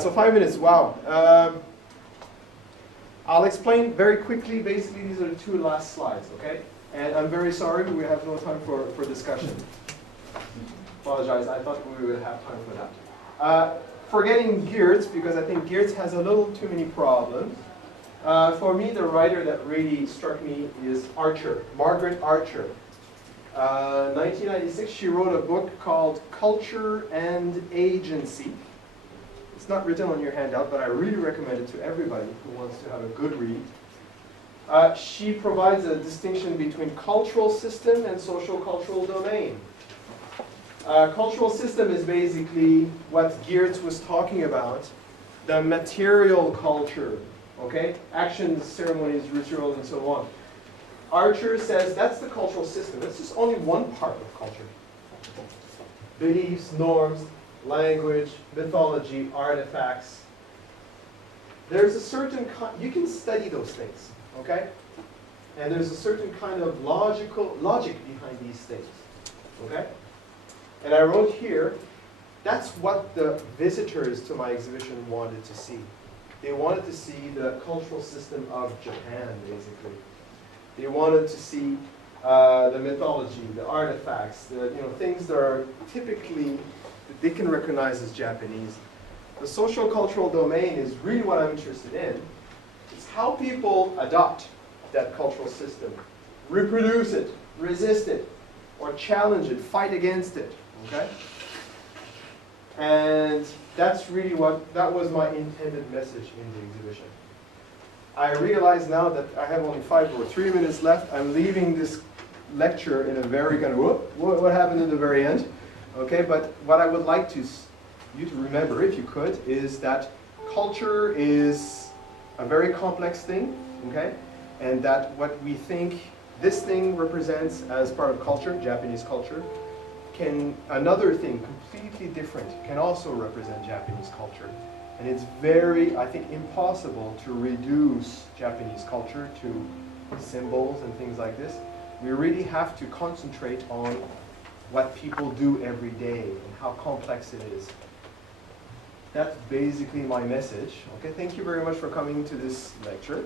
So 5 minutes, wow. I'll explain very quickly. Basically, these are the 2 last slides, okay? And I'm very sorry, we have no time for discussion. Apologize, I thought we would have time for that. Forgetting Geertz, because I think Geertz has a little too many problems. For me, the writer that really struck me is Archer, Margaret Archer. 1996, she wrote a book called Culture and Agency. It's not written on your handout, but I really recommend it to everybody who wants to have a good read. She provides a distinction between cultural system and social cultural domain. Cultural system is basically what Geertz was talking about, the material culture, okay? Actions, ceremonies, rituals, and so on. Archer says that's the cultural system. That's just only one part of culture. Beliefs, norms, language, mythology, artifacts. There's a certain you can study those things, okay? And there's a certain kind of logic behind these things, okay? And I wrote here, that's what the visitors to my exhibition wanted to see. They wanted to see the cultural system of Japan, basically. They wanted to see the mythology, the artifacts, the things that are typically that they can recognize as Japanese. The social cultural domain is really what I'm interested in. It's how people adopt that cultural system, reproduce it, resist it, or challenge it, fight against it. Okay? And that's really that was my intended message in the exhibition. I realize now that I have only 5 or 3 minutes left. I'm leaving this lecture in a very kind of, what happened at the very end? Okay, but what I would like you to remember, if you could, is that culture is a very complex thing, okay? And that what we think this thing represents as part of culture, Japanese culture, another thing completely different can also represent Japanese culture. And it's very, I think, impossible to reduce Japanese culture to symbols and things like this. We really have to concentrate on what people do every day and how complex it is. That's basically my message. Okay, thank you very much for coming to this lecture.